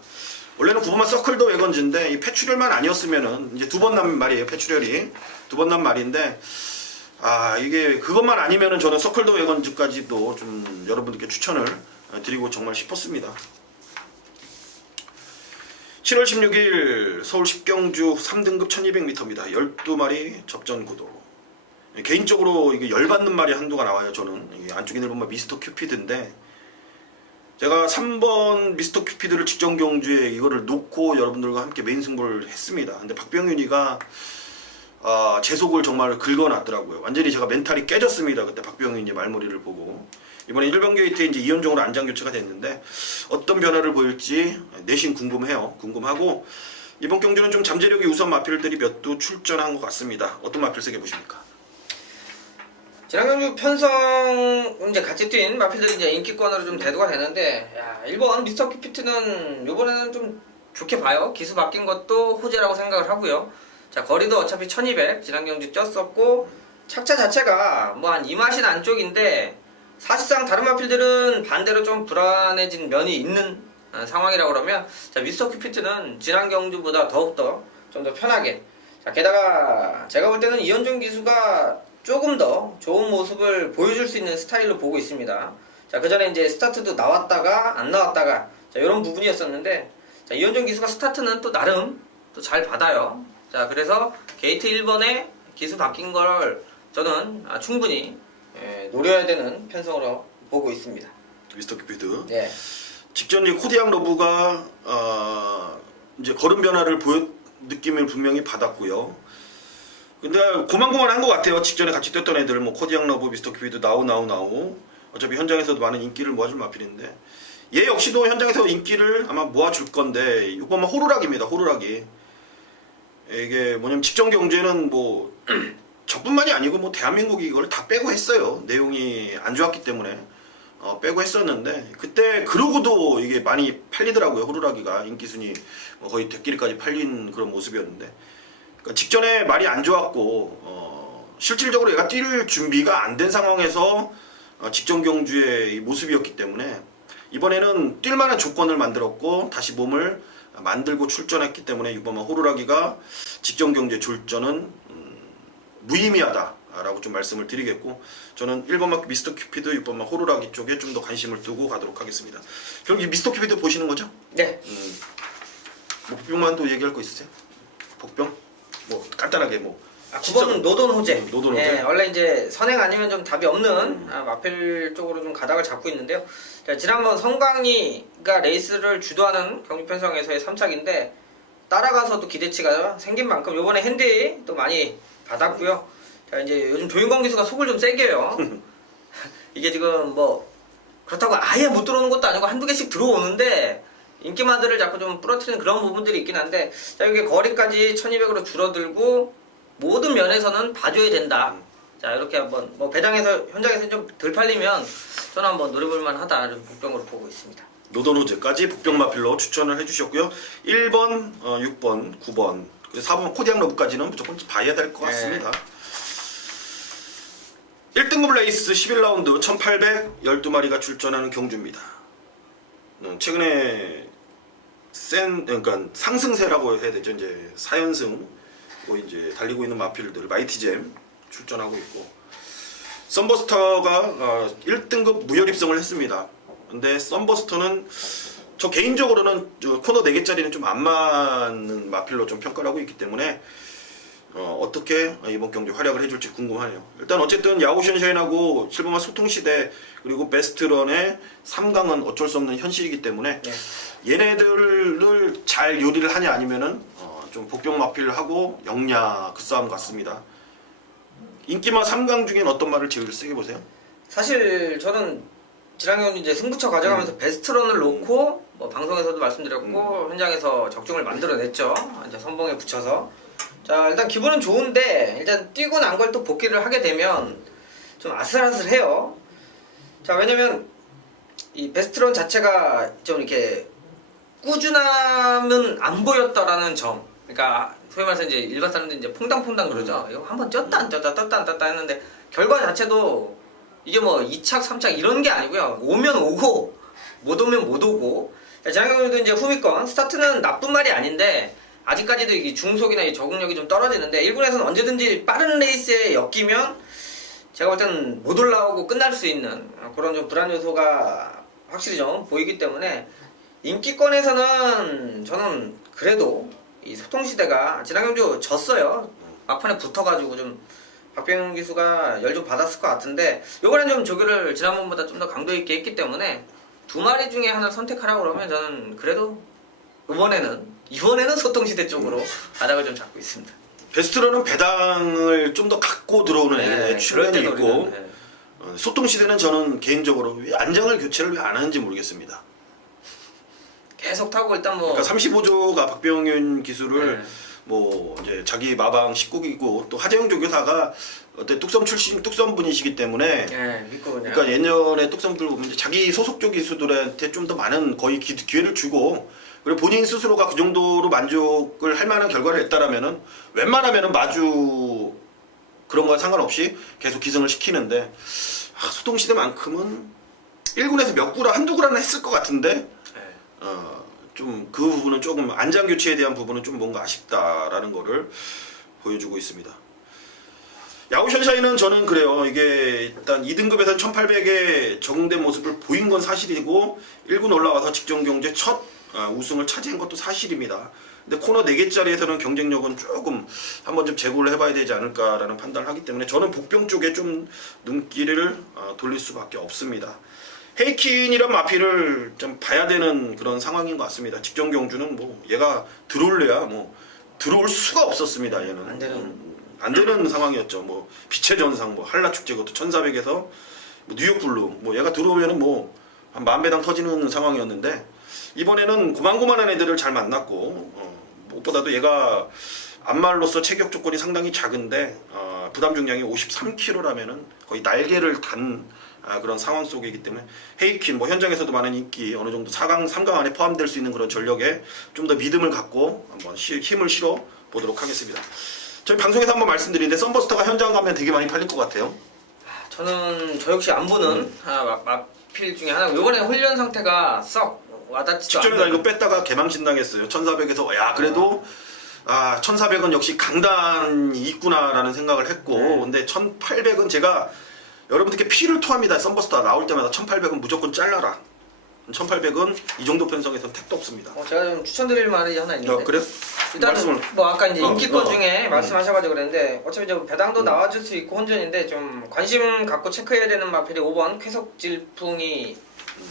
원래는 9번마 서클도 외건즈인데 이 패출혈만 아니었으면은 이제 두 번 난 말이에요. 패출혈이 두 번 난 말인데 이게 그것만 아니면은 저는 서클도 외건즈까지도 좀 여러분들께 추천을 드리고 정말 싶었습니다. 7월 16일 서울 10경주 3등급 1200m입니다. 12마리 접전 구도. 개인적으로 이게 열받는 말이 한두가 나와요. 저는 이게 안쪽에 보면 미스터 큐피드인데 제가 3번 미스터 큐피드를 직전 경주에 이거를 놓고 여러분들과 함께 메인 승부를 했습니다. 근데 박병윤이가 제 속을 정말 긁어놨더라고요. 완전히 제가 멘탈이 깨졌습니다. 그때 박병윤이 말머리를 보고. 이번에 1번 게이트에 이제 이현종으로 안장 교체가 됐는데 어떤 변화를 보일지 내심 궁금해요. 궁금하고 이번 경주는 좀 잠재력이 우선 마필들이 몇 두 출전한 것 같습니다. 어떤 마필 세게 보십니까? 지난 경주 편성 이제 같이 뛴 마필들이 이제 인기권으로 좀 대두가 되는데, 1번 미스터 큐피트는 요번에는 좀 좋게 봐요. 기수 바뀐 것도 호재라고 생각을 하고요. 자, 거리도 어차피 1200 지난 경주 뛰었었고 착차 자체가 뭐 한 2마신 안쪽인데 사실상 다른 마필들은 반대로 좀 불안해진 면이 있는 상황이라고 그러면, 자, 미스터 큐피트는 지난 경주보다 더욱더 좀 더 편하게, 자, 게다가 제가 볼 때는 이현종 기수가 조금 더 좋은 모습을 보여줄 수 있는 스타일로 보고 있습니다. 자, 그 전에 이제 스타트도 나왔다가 안 나왔다가, 자, 이런 부분이었었는데, 자, 이현종 기수가 스타트는 또 나름 또 잘 받아요. 자, 그래서 게이트 1번에 기수 바뀐 걸 저는 충분히 노려야 되는 편성으로 보고 있습니다. 미스터 큐피드. 네. 직전 이 코디앙 러브가 이제 걸음 변화를 느낌을 분명히 받았고요. 근데 고만고만한 것 같아요. 직전에 같이 뛰었던 애들 뭐 코디앙 러브, 미스터 큐피드, 나우 어차피 현장에서도 많은 인기를 모아줄 마필인데 얘 역시도 현장에서 인기를 아마 모아줄 건데 이번 호루라기입니다. 호루라기. 이게 뭐냐면 직전 경주에는 뭐 저뿐만이 아니고 뭐 대한민국이 이걸 다 빼고 했어요. 내용이 안 좋았기 때문에 빼고 했었는데 그때 그러고도 이게 많이 팔리더라고요. 호루라기가 인기순위 거의 대끼리까지 팔린 그런 모습이었는데, 그러니까 직전에 말이 안 좋았고 실질적으로 얘가 뛸 준비가 안 된 상황에서 직전 경주의 이 모습이었기 때문에 이번에는 뛸 만한 조건을 만들었고 다시 몸을 만들고 출전했기 때문에 이번 호루라기가 직전 경주의 출전은 무의미하다라고 좀 말씀을 드리겠고, 저는 1번막 미스터 큐피드, 6번막 호루라기 쪽에 좀 더 관심을 두고 가도록 하겠습니다. 그럼 이 미스터 큐피드 보시는 거죠? 네. 뭐 복병만도 얘기할 거 있으세요? 복병? 뭐 간단하게 뭐. 9번은 노돈 호재. 노돈 호재. 예, 원래 이제 선행 아니면 좀 답이 없는 마필 쪽으로 좀 가닥을 잡고 있는데요. 자, 지난번 성광이가 레이스를 주도하는 경주 편성에서의 3착인데 따라가서도 기대치가 생긴 만큼 요번에 핸디 또 많이 받았고요. 자, 이제 요즘 조윤건 기수가 속을 좀 세게요. 이게 지금 뭐 그렇다고 아예 못 들어오는 것도 아니고 한두 개씩 들어오는데 인기마들을 자꾸 좀 부러뜨리는 그런 부분들이 있긴 한데, 자, 이게 거리까지 1200으로 줄어들고 모든 면에서는 봐줘야 된다. 자, 이렇게 한번 뭐 배당에서 현장에서 좀 덜 팔리면 저는 한번 노려볼만 하다, 이런 복병으로 보고 있습니다. 노던호제까지 복병마필로 추천을 해주셨고요. 1번, 6번, 9번, 4번 코디앙 러브까지는 무조건 봐야 될 것 같습니다. 1등급 레이스 11라운드 1812마리가 출전하는 경주입니다. 최근에 그러니까 상승세라고 해야 되죠. 이제 4연승 이제 달리고 있는 마필들 마이티잼 출전하고 있고, 썬버스터가 1등급 무혈 입성을 했습니다. 근데 썬버스터는 저 개인적으로는 코너 4개짜리는 좀 안 맞는 마필로 좀 평가를 하고 있기 때문에 어떻게 이번 경기 활약을 해줄지 궁금하네요. 일단 어쨌든 야오션샤인하고 실버마 소통시대 그리고 베스트런의 3강은 어쩔 수 없는 현실이기 때문에 얘네들을 잘 요리를 하냐 아니면은 좀 복병 마필하고 영야 그 싸움 같습니다. 인기마 3강 중엔 어떤 말을 제일 세게 보세요? 사실 저는 지난 경주 이제 승부처 가져가면서 베스트런을 놓고 뭐 방송에서도 말씀드렸고 현장에서 적중을 만들어냈죠. 이제 선봉에 붙여서. 자, 일단 기분은 좋은데 일단 뛰고 난 걸 또 복귀를 하게 되면 좀 아슬아슬해요. 자, 왜냐면 이 베스트런 자체가 좀 이렇게 꾸준함은 안 보였다라는 점. 그러니까 소위 말해서 이제 일반 사람들이 이제 퐁당퐁당 그러죠. 이거 한번 쪘다 안 쪘다 떴다 안 떴다 했는데 결과 자체도 이게 뭐 2착, 3착 이런 게 아니고요. 오면 오고 못 오면 못 오고. 지난 경주도 이제 후미권 스타트는 나쁜 말이 아닌데 아직까지도 이 중속이나 이 적응력이 좀 떨어지는데 1군에서는 언제든지 빠른 레이스에 엮이면 제가 볼 때는 못 올라오고 끝날 수 있는 그런 좀 불안 요소가 확실히 좀 보이기 때문에 인기권에서는 저는 그래도 이 소통시대가 지난 경주 졌어요. 막판에 붙어가지고 좀 박병현 기수가 열 좀 받았을 것 같은데 요번엔 좀 조교를 지난번보다 좀 더 강도 있게 했기 때문에 두 마리 중에 하나를 선택하라고 그러면 저는 그래도 이번에는 소통시대 쪽으로 바닥을 좀 잡고 있습니다. 베스트로는 배당을 좀 더 갖고 들어오는 출연이 그럴 때는 있고 우리는, 소통시대는 저는 개인적으로 왜 안장을 교체를 왜 안 하는지 모르겠습니다. 계속 타고 일단 뭐 그러니까 35조가 박병현 기수를 네. 뭐 이제 자기 마방 식구이고 또 하재영 조교사가 어때 뚝섬 출신 뚝섬 분이시기 때문에 믿고 그냥 그러니까 예년에 뚝섬들 보면 이제 자기 소속조 기수들한테 좀 더 많은 거의 기회를 주고 그리고 본인 스스로가 그 정도로 만족을 할 만한 결과를 냈다라면은 웬만하면은 마주 그런 거와 상관없이 계속 기승을 시키는데 소통시대만큼은 1군에서 몇 구라 한두 구라는 했을 것 같은데 좀 그 부분은 조금 안장 교체에 대한 부분은 좀 뭔가 아쉽다라는 거를 보여주고 있습니다. 야구 션샤인은 저는 그래요. 이게 일단 2등급에서 1800에 적응된 모습을 보인 건 사실이고 1군 올라와서 직전 경제 첫 우승을 차지한 것도 사실입니다. 근데 코너 4개짜리에서는 경쟁력은 조금 한번 좀 재고를 해봐야 되지 않을까라는 판단을 하기 때문에 저는 복병 쪽에 좀 눈길을 돌릴 수밖에 없습니다. 헤이킨이란 마피를 좀 봐야 되는 그런 상황인 것 같습니다. 직전 경주는 뭐 얘가 들어올래야 뭐 들어올 수가 없었습니다. 얘는 안 되는 상황이었죠. 뭐 빛의 전상, 뭐 한라 축제 그것도 1400에서 뭐 뉴욕 블루, 뭐 얘가 들어오면은 뭐 한 10,000배당 터지는 상황이었는데 이번에는 고만고만한 애들을 잘 만났고 무엇보다도 얘가 안말로서 체격 조건이 상당히 작은데 부담 중량이 53kg라면은 거의 날개를 단 그런 상황 속이기 때문에 헤이킨 뭐 현장에서도 많은 인기 어느 정도 4강, 3강 안에 포함될 수 있는 그런 전력에 좀 더 믿음을 갖고 한번 힘을 실어 보도록 하겠습니다. 저희 방송에서 한번 말씀드리는데 썬버스터가 현장 가면 되게 많이 팔릴 것 같아요. 저는 저 역시 안 보는 마필 중에 하나고 이번에 훈련 상태가 썩 와닿지도 직전에 나 이거 뺐다가 개망신 당했어요. 1400에서 야 그래도 1400은 역시 강단이 있구나라는 생각을 했고 근데 1800은 제가 여러분들께 피를 토합니다. 썬버스터 나올 때마다 1800은 무조건 잘라라. 1800은 이 정도 편성에서는 택도 없습니다. 제가 좀 추천드릴 말이 하나 있는데 그래? 일단은 말씀을 뭐 아까 이제 인기권 어. 중에 말씀하셔가지고 그랬는데 어차피 이제 배당도 나와줄 수 있고 혼전인데 좀 관심 갖고 체크해야 되는 마필이 5번 쾌속질풍이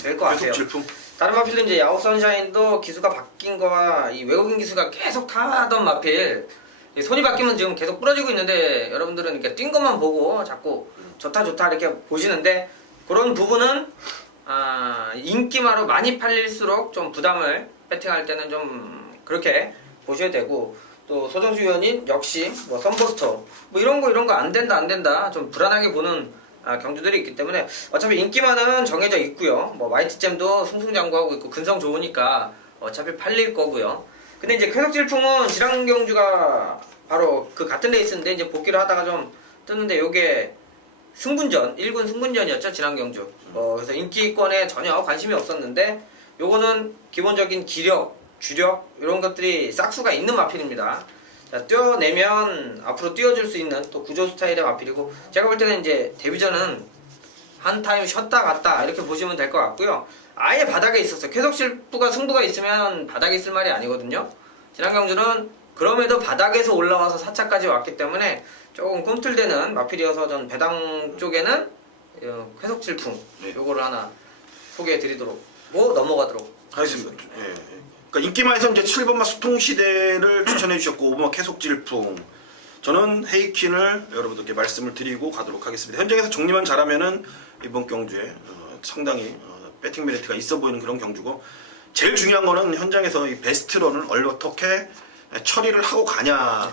될 것 같아요. 질풍. 다른 마필도 이제 야후 선샤인도 기수가 바뀐 거와 이 외국인 기수가 계속 타던 마필 이 손이 바뀌면 지금 계속 부러지고 있는데 여러분들은 이렇게 뛴 것만 보고 자꾸 좋다 이렇게 보시는데 그런 부분은 인기마로 많이 팔릴수록 좀 부담을 배팅할 때는 좀 그렇게 보셔야 되고 또 소정수 위원님 역시 뭐 썬버스터 뭐 이런 거 안 된다 좀 불안하게 보는 경주들이 있기 때문에 어차피 인기만은 정해져 있고요. 뭐 마이트잼도 승승장구하고 있고 근성 좋으니까 어차피 팔릴 거고요. 근데 이제 쾌속질풍은 지난 경주가 바로 그 같은 레이스인데 이제 복귀를 하다가 좀 뜨는데 요게 승분전 1군 승분전이었죠 지난 경주. 그래서 인기권에 전혀 관심이 없었는데 요거는 기본적인 기력, 주력 이런 것들이 싹수가 있는 마필입니다. 자, 뛰어내면 앞으로 뛰어줄 수 있는 또 구조 스타일의 마필이고 제가 볼 때는 이제 데뷔전은 한 타임 쉬었다 갔다 이렇게 보시면 될 것 같고요. 아예 바닥에 있었어요. 쾌속실부가 승부가 있으면 바닥에 있을 말이 아니거든요. 지난 경주는 그럼에도 바닥에서 올라와서 4차까지 왔기 때문에 조금 꿈틀대는 마필이어서 전 배당 쪽에는 쾌속질풍 요거를 하나 소개해 드리도록 뭐 넘어가도록 하겠습니다. 그러니까 인기마에서 이제 7번마 소통시대를 추천해 주셨고 5번마 계속질풍 저는 헤이킨을 여러분들께 말씀을 드리고 가도록 하겠습니다. 현장에서 정리만 잘하면은 이번 경주에 상당히 배팅 메리트가 있어 보이는 그런 경주고 제일 중요한 거는 현장에서 이 베스트런을 어떻게 처리를 하고 가냐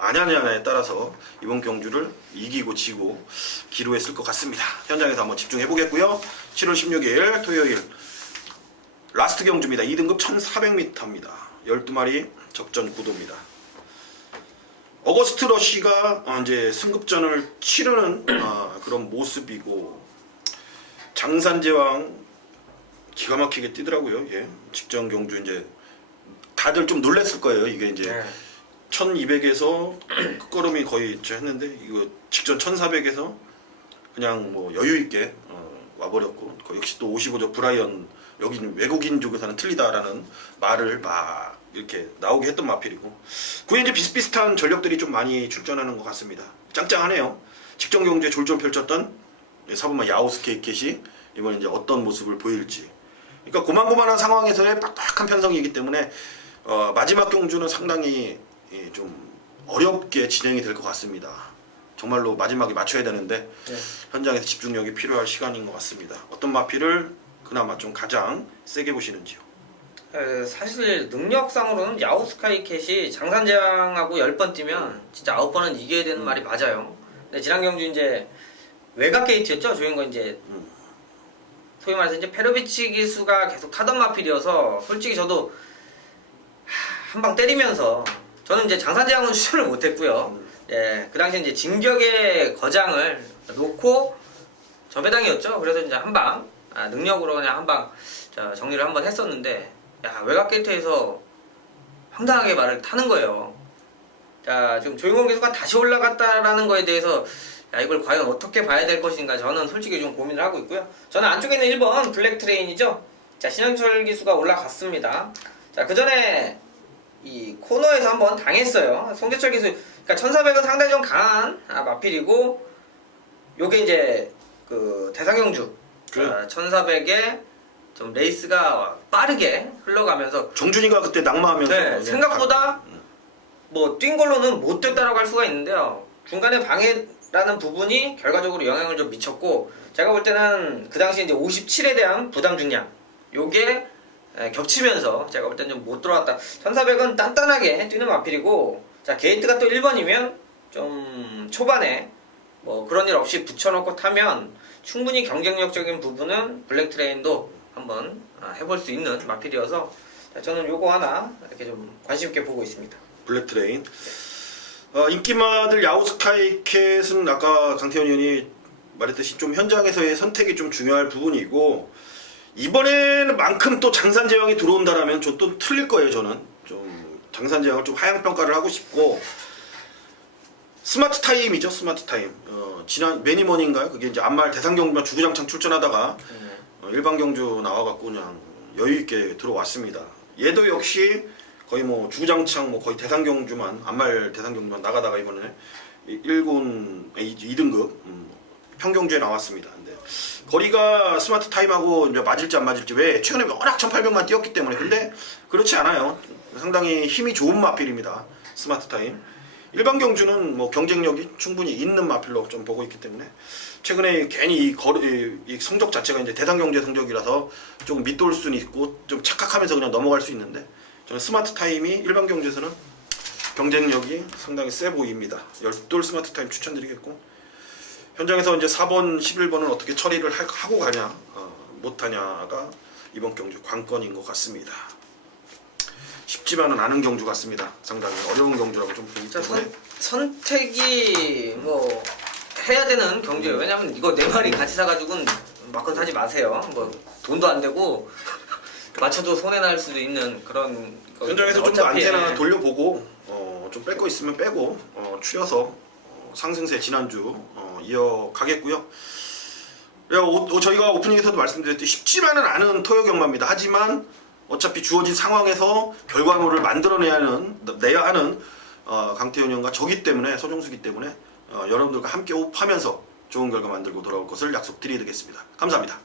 아냐냐에 따라서 이번 경주를 이기고 지고 기로했을 것 같습니다. 현장에서 한번 집중해 보겠고요. 7월 16일 토요일 라스트 경주입니다. 2등급 1400m입니다. 12마리 접전 구도입니다. 어거스트 러시가 이제 승급전을 치르는 그런 모습이고, 장산제왕 기가 막히게 뛰더라고요. 예. 직전 경주 이제 다들 좀 놀랬을 거예요. 이게 이제 네. 1200에서 끝걸음이 거의 했는데, 이거 직전 1400에서 그냥 뭐 여유 있게 와버렸고, 역시 또 55조 브라이언, 여기는 외국인 쪽에서는 틀리다라는 말을 막 이렇게 나오게 했던 마필이고, 그에 이제 비슷비슷한 전력들이 좀 많이 출전하는 것 같습니다. 짱짱하네요. 직전 경주에 졸졸 펼쳤던 사부마 야오스케 캣이 이번에 이제 어떤 모습을 보일지. 그러니까 고만고만한 상황에서의 빡빡한 편성이기 때문에 마지막 경주는 상당히 좀 어렵게 진행이 될 것 같습니다. 정말로 마지막에 맞춰야 되는데 네. 현장에서 집중력이 필요할 시간인 것 같습니다. 어떤 마필을 그나마 좀 가장 세게 보시는지요? 사실 능력상으로는 야오스카이 캣이 장산제왕하고 10번 뛰면 진짜 9번은 이겨야 되는 말이 맞아요. 근데 지난 경주 이제 외곽 게이트였죠. 조인거 이제 소위 말해서 이제 페로비치 기수가 계속 타던 마필이어서 솔직히 저도 한 방 때리면서 저는 이제 장산제왕은 추천을 못했고요. 예, 그 당시에 이제 진격의 거장을 놓고 저배당이었죠. 그래서 이제 한 방 능력으로 그냥 한 방 정리를 한번 했었는데, 야, 외곽 게이트에서 황당하게 말을 타는 거예요. 자, 지금 조용건 기수가 다시 올라갔다라는 거에 대해서 야, 이걸 과연 어떻게 봐야 될 것인가 저는 솔직히 좀 고민을 하고 있고요. 저는 안쪽에 있는 1번 블랙 트레인이죠. 자, 신현철 기수가 올라갔습니다. 자, 그 전에 이 코너에서 한번 당했어요. 송재철 기수, 그러니까 1400은 상당히 좀 강한 마필이고, 요게 이제 그 대상경주 그래. 1400에 좀 레이스가 빠르게 흘러가면서 정준이가 그때 낙마하면서 네, 생각보다 뭐 뛴 걸로는 못 됐다라고 할 수가 있는데요. 중간에 방해라는 부분이 결과적으로 영향을 좀 미쳤고, 제가 볼 때는 그 당시 이제 57에 대한 부담 중량 요게 겹치면서 제가 볼 때는 좀 못 들어왔다. 1400은 단단하게 뛰는 마필이고, 자, 게이트가 또 1번이면 좀 초반에 뭐 그런 일 없이 붙여놓고 타면 충분히 경쟁력적인 부분은 블랙 트레인도 한번 해볼 수 있는 마필이어서, 자, 저는 요거 하나 이렇게 좀 관심 있게 보고 있습니다. 블랙 트레인. 인기마들 야오스카이 캣은 아까 강태현 의원이 말했듯이 좀 현장에서의 선택이 좀 중요할 부분이고, 이번에는 만큼 또 장산제왕이 들어온다라면 저 또 틀릴 거예요. 저는 좀 장산제왕을 좀 하향 평가를 하고 싶고, 스마트 타임이죠. 스마트 타임. 지난 매니머니인가요? 그게 이제 안말 대상 경주만 주구장창 출전하다가 일반 경주 나와갖고 그냥 여유 있게 들어왔습니다. 얘도 역시 거의 뭐 주구장창 뭐 거의 대상 경주만, 안말 대상 경주만 나가다가 이번에 1군 2등급 평경주에 나왔습니다. 근데 거리가 스마트 타임하고 이제 맞을지 안 맞을지, 왜 최근에 워낙 1800만 뛰었기 때문에. 근데 그렇지 않아요. 상당히 힘이 좋은 마필입니다. 스마트 타임. 일반 경주는 뭐 경쟁력이 충분히 있는 마필로 좀 보고 있기 때문에, 최근에 괜히 이 성적 자체가 이제 대상 경제 성적이라서 조금 밑돌 수는 있고 좀 착각하면서 그냥 넘어갈 수 있는데, 저는 스마트 타임이 일반 경주에서는 경쟁력이 상당히 세 보입니다. 10돌 스마트 타임 추천드리겠고, 현장에서 이제 4번, 11번은 어떻게 처리를 하고 가냐, 못하냐가 이번 경주 관건인 것 같습니다. 쉽지만은 않은 경주 같습니다. 상당히 어려운 경주라고 좀 보기 때문에 선택이 뭐 해야 되는 경주예요. 왜냐면 이거 네 마리 같이 사가지고는 막건 사지 마세요. 뭐 돈도 안 되고 맞춰도 손해 날 수도 있는 그런. 현장에서 좀 더 안테나 돌려보고 좀 뺄 거 있으면 빼고 추려서 상승세 지난주 이어가겠고요. 저희가 오프닝에서도 말씀드렸듯이 쉽지만은 않은 토요 경마입니다. 하지만 어차피 주어진 상황에서 결과물을 만들어내야 하는 강태현 의원과 저기 때문에, 서종수기 때문에 여러분들과 함께 호흡하면서 좋은 결과 만들고 돌아올 것을 약속드리겠습니다. 감사합니다.